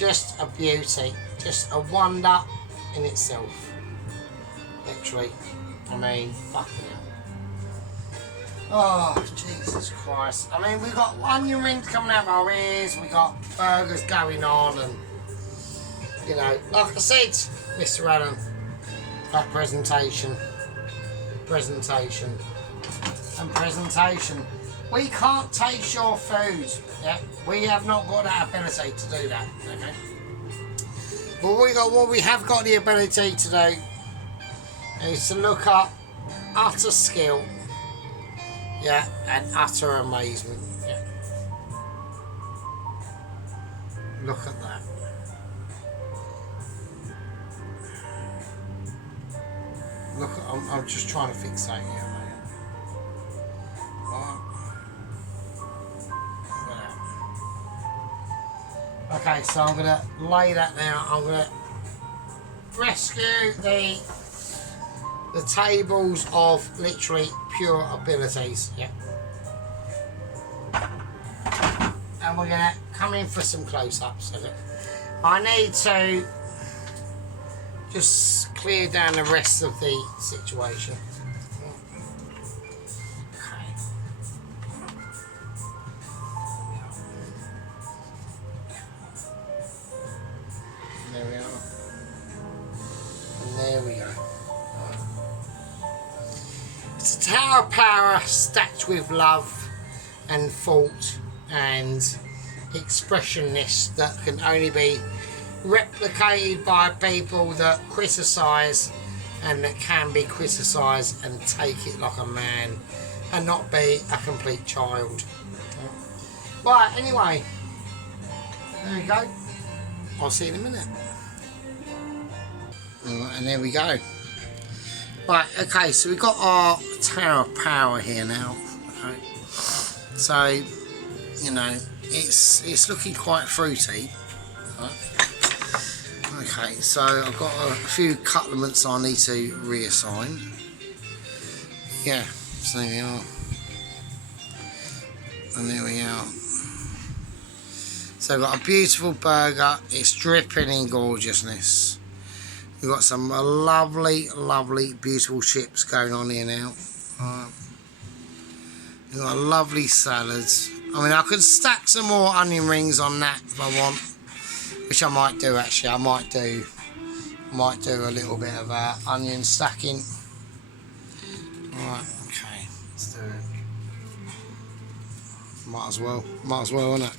just a beauty, just a wonder in itself. Literally, I mean, fucking hell. Oh, Jesus Christ. I mean, we've got onion rings coming out of our ears, we got burgers going on, and, you know, like I said, Mr. Allen, that presentation, and presentation. We can't taste your food, yeah? We have not got that ability to do that, okay? But what we have got the ability to do is to look up utter skill, yeah, and utter amazement, yeah. Look at that. Look, I'm just trying to fixate here, mate. Okay, so I'm gonna lay that down. I'm gonna rescue the tables of literally pure abilities. Yeah. And we're gonna come in for some close-ups. Okay? I need to just clear down the rest of the situation. Okay. There we are. And there we go. It's a tower of power stacked with love and thought and expressionness that can only be replicated by people that criticise and that can be criticised and take it like a man and not be a complete child. Right, anyway, there we go. I'll see you in a minute. And there we go. Right, okay, so we've got our tower of power here now. Okay. So, you know, it's looking quite fruity. Right. Okay, so I've got a few couplets I need to reassign. Yeah, so there we are. And there we are. So we've got a beautiful burger. It's dripping in gorgeousness. We've got some lovely, lovely, beautiful chips going on here now. We've got lovely salads. I mean, I could stack some more onion rings on that if I want, which I might do actually. I might do a little bit of onion stacking. Right, okay, let's do it. Might as well, isn't it?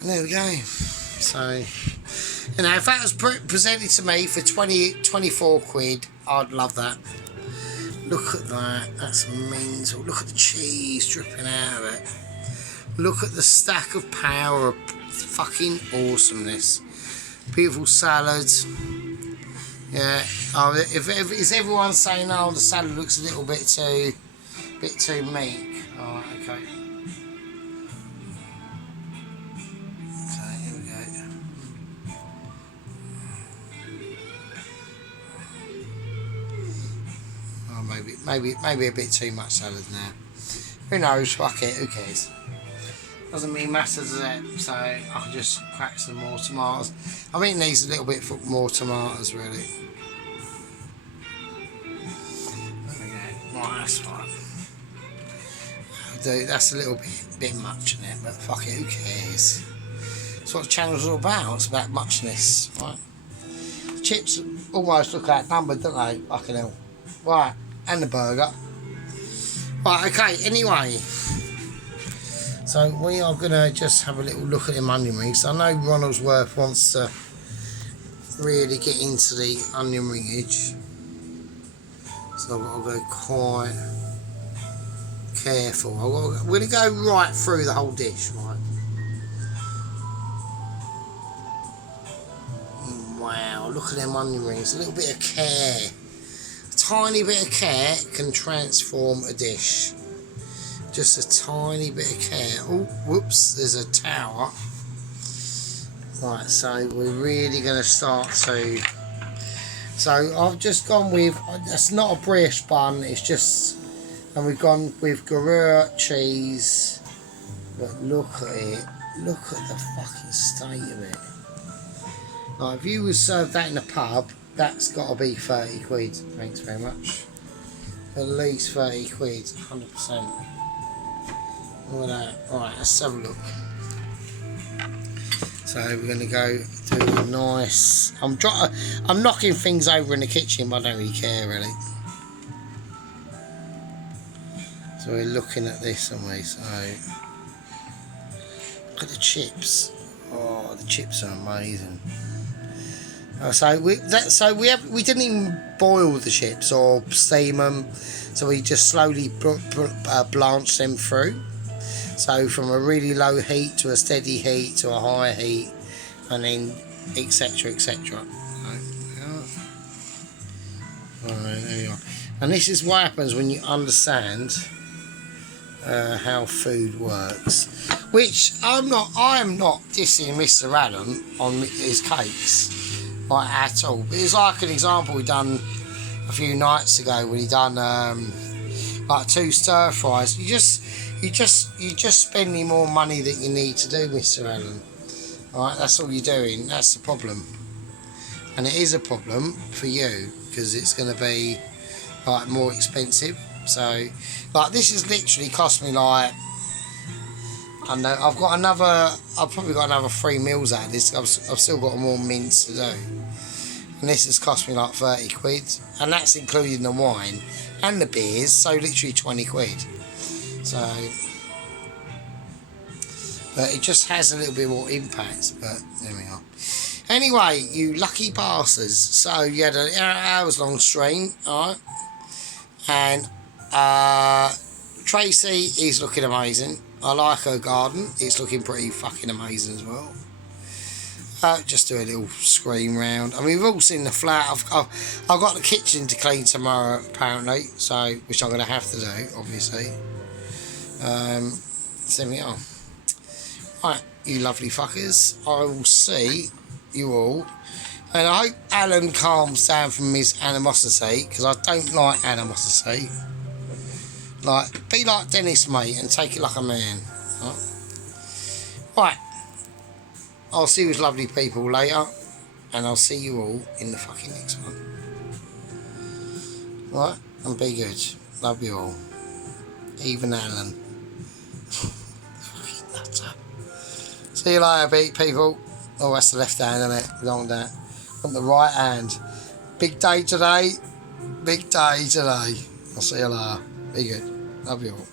And there we go. So, you know, if that was presented to me for 24 quid, I'd love that. Look at that. That's mental. Look at the cheese dripping out of it. Look at the stack of power of fucking awesomeness. Beautiful salads. Yeah. Oh, is everyone saying, oh, the salad looks a little bit too meek? Alright, okay. Maybe a bit too much salad now. Who knows? Fuck it. Who cares? Doesn't mean matters to that. So I can just crack some more tomatoes. I think it needs a little bit more tomatoes, really. Right, that's fine. That's a little bit much in it, but fuck it. Who cares? That's what the channel's all about. It's about muchness, right? Chips almost look outnumbered, don't they? Fucking hell. Right. And the burger. Right, okay, anyway. So we are going to just have a little look at them onion rings. I know Ronaldsworth wants to really get into the onion ringage. So I've got to go quite careful. We're going to go right through the whole dish, right? Wow, look at them onion rings. A little bit of care. Tiny bit of care can transform a dish. Just a tiny bit of care. Oh, whoops, there's a tower. Right, so we're really going to start to... So I've just gone with... It's not a brioche bun, it's just And we've gone with Gruyere cheese. But look at it. Look at the fucking state of it. Like, if you was served that in a pub, that's got to be 30 quid. Thanks very much. At least 30 quid, 100%. Look at that. Alright, let's have a look. So we're going to go do a nice... I'm knocking things over in the kitchen, but I don't really care, really. So we're looking at this, aren't we? So... look at the chips. Oh, the chips are amazing. So we didn't even boil the chips or steam them, so we just slowly blanched them through. So from a really low heat to a steady heat to a higher heat, and then etc. etc. Right, there you are. And this is what happens when you understand how food works. Which I am not dissing Mr. Allen on his cakes. Like at all. It's like an example we done a few nights ago when he done like 2 stir fries. You just spending more money than you need to do, Mr. Allen. Alright, that's all you're doing. That's the problem. And it is a problem for you because it's going to be like more expensive. So like this has literally cost me like, I know I've probably got another 3 meals out of this. I've still got more mince to do, and this has cost me like 30 quid, and that's including the wine and the beers, so literally 20 quid. So, but it just has a little bit more impact. But there we are. Anyway, you lucky bastards. So you had an hours long stream, alright, and Tracy is looking amazing. I like her garden. It's looking pretty fucking amazing as well. Just do a little scream round. I mean, we've all seen the flat. I've got the kitchen to clean tomorrow apparently, so which I'm going to have to do, obviously. So there we are. Right, you lovely fuckers. I will see you all, and I hope Alan calms down from his animosity, because I don't like animosity. Like, be like Dennis, mate, and take it like a man. Right. I'll see you as lovely people later, and I'll see you all in the fucking next one. Right, and be good. Love you all. Even Alan. Fucking nutter. See you later, people. Oh, that's the left hand, isn't it? We don't want that. On the right hand. Big day today. Big day today. I'll see you later. Be good. Love you all.